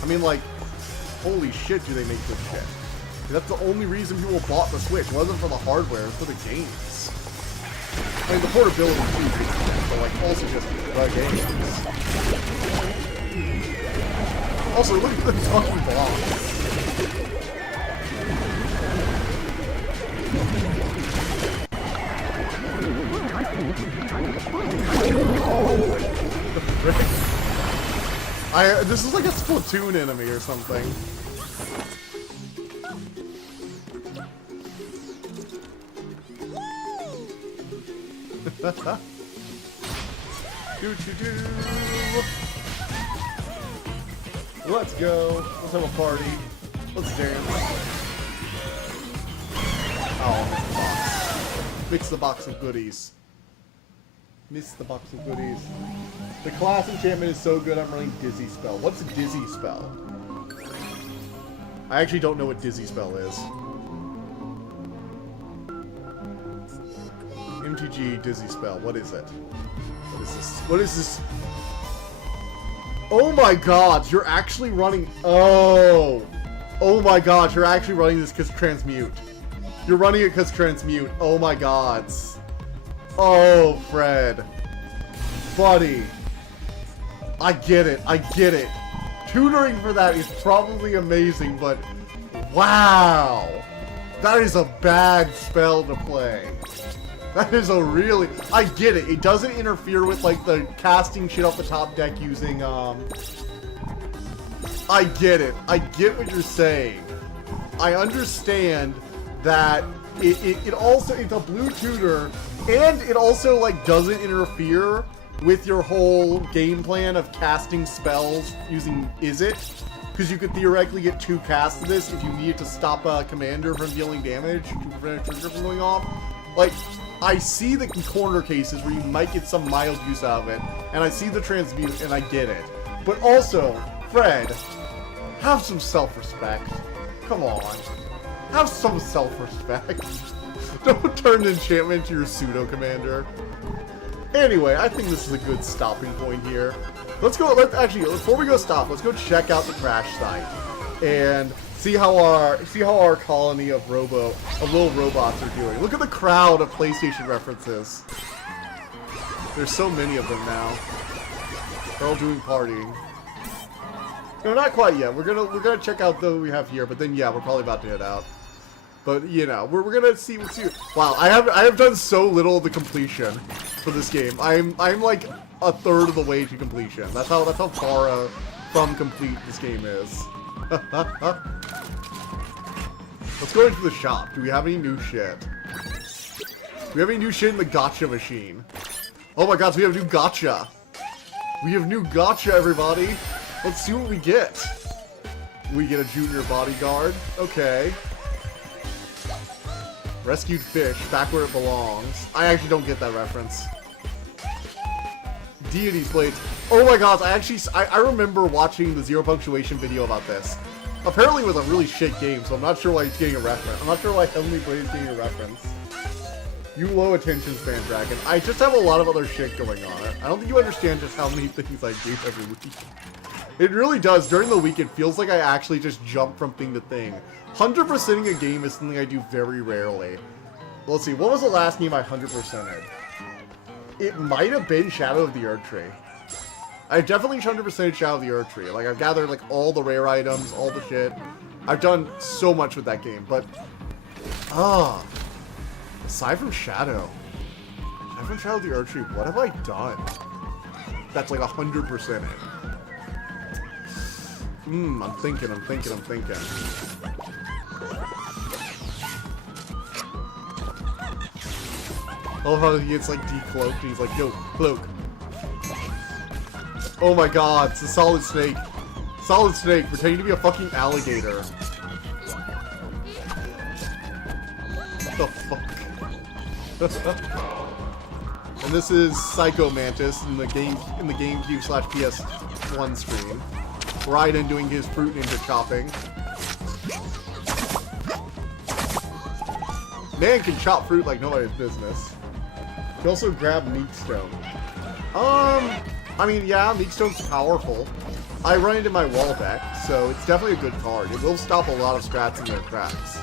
I mean, like, holy shit, do they make good shit. That's the only reason people bought the Switch. It wasn't for the hardware, it was for the games. I mean, the portability too, but like, also just the games. Also, look at the fucking blocks. This is like a Splatoon enemy or something. Let's go. Let's have a party. Let's dance. Oh, mix the box of goodies. Miss the box of goodies. The class enchantment is so good, I'm running Dizzy Spell. What's a Dizzy Spell? I actually don't know what Dizzy Spell is. MTG Dizzy Spell. What is it? What is this? What is this? Oh my god, you're actually running... Oh! Oh my god, you're actually running this because Transmute. You're running it because Transmute. Oh my gods. Oh, Fred. Buddy. I get it. I get it. Tutoring for that is probably amazing, but... Wow! That is a bad spell to play. That is a really... I get it. It doesn't interfere with, like, the casting shit off the top deck using, I get it. I get what you're saying. I understand that it also... It's a blue tutor, and it also, like, doesn't interfere with your whole game plan of casting spells using Is-It. Because you could theoretically get 2 casts of this if you needed to stop a commander from dealing damage to prevent a trigger from going off. Like... I see the corner cases where you might get some mild use out of it, and I see the transmute, and I get it. But also, Fred, have some self-respect. Come on. Have some self-respect. Don't turn the enchantment into your pseudo-commander. Anyway, I think this is a good stopping point here. Let's go, actually, before we go stop, let's go check out the crash site. And... See how our colony of little robots are doing. Look at the crowd of PlayStation references. There's so many of them now. They're all doing partying. No, not quite yet. We're gonna check out the we have here, but then yeah, we're probably about to head out. But you know, we're gonna see. Wow, I have done so little of the completion for this game. I'm like a third of the way to completion. That's how far from complete this game is. Let's go into the shop. Do we have any new shit? Do we have any new shit in the gacha machine? Oh my god, so we have new gacha. We have new gacha, everybody. Let's see what we get. We get a junior bodyguard. Okay. Rescued fish, back where it belongs. I actually don't get that reference. Deity's blades. Oh my god, I remember watching the Zero Punctuation video about this. Apparently it was a really shit game, so I'm not sure why he's getting a reference. I'm not sure why Heavenly Blade is getting a reference. You low attention span, Dragon. I just have a lot of other shit going on. I don't think you understand just how many things I do every week. It really does. During the week, it feels like I actually just jump from thing to thing. 100%ing a game is something I do very rarely. Let's see, what was the last game I 100%ed? It might have been Shadow of the Erdtree. I've definitely 100%ed Shadow of the Erdtree. Like, I've gathered, like, all the rare items, all the shit. I've done so much with that game, but... aside from Shadow of the Erdtree, what have I done? That's, like, 100% it. I'm thinking. I love how he gets, like, decloaked, and he's like, yo, cloak. Oh my god, it's a Solid Snake. Solid Snake, pretending to be a fucking alligator. What the fuck? And this is Psycho Mantis in the GameCube/PS1 stream. Raiden doing his fruit ninja chopping. Man can chop fruit like nobody's business. You can also grab Meat Stone. I mean, yeah, Meat Stone's powerful. I run into my wall deck, so it's definitely a good card. It will stop a lot of strats in their tracks.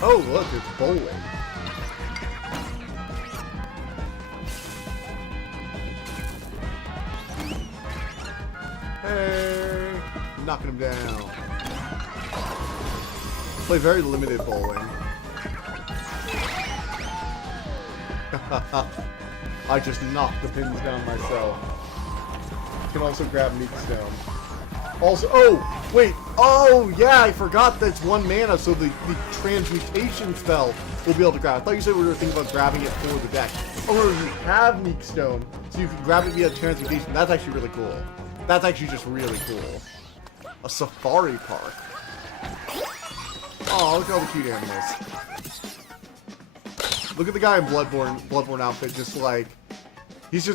Oh, look, it's bowling. Hey, knocking him down. Play very limited bowling. I just knocked the pins down myself. Can also grab Meat Stone. Also, oh, wait, oh, yeah, I forgot that's 1 mana, so the transmutation spell will be able to grab. I thought you said we were thinking about grabbing it for the deck. Oh, no, you have Meat Stone, so you can grab it via transmutation. That's actually really cool. That's actually just really cool. A safari park. Oh, look at all the cute animals. Look at the guy in Bloodborne outfit, just like,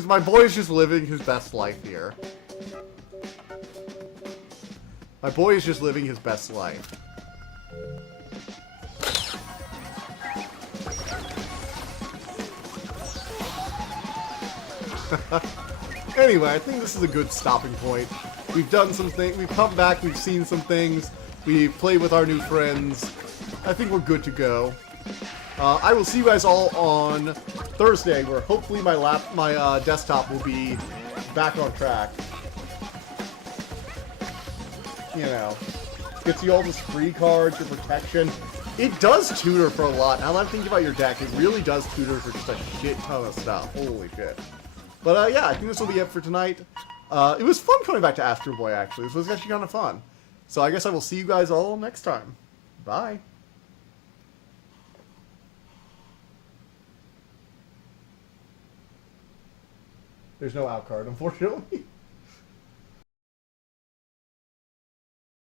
my boy's just living his best life here. My boy is just living his best life. Anyway, I think this is a good stopping point. We've done some things, we've come back, we've seen some things, we've played with our new friends. I think we're good to go. I will see you guys all on Thursday, where hopefully my desktop will be back on track. You know, gets you all those free cards, your protection. It does tutor for a lot. Now that I'm thinking about your deck, it really does tutor for just a shit ton of stuff. Holy shit. But yeah, I think this will be it for tonight. It was fun coming back to Astro Boy, actually. This was actually kind of fun. So I guess I will see you guys all next time. Bye. There's no out card, unfortunately.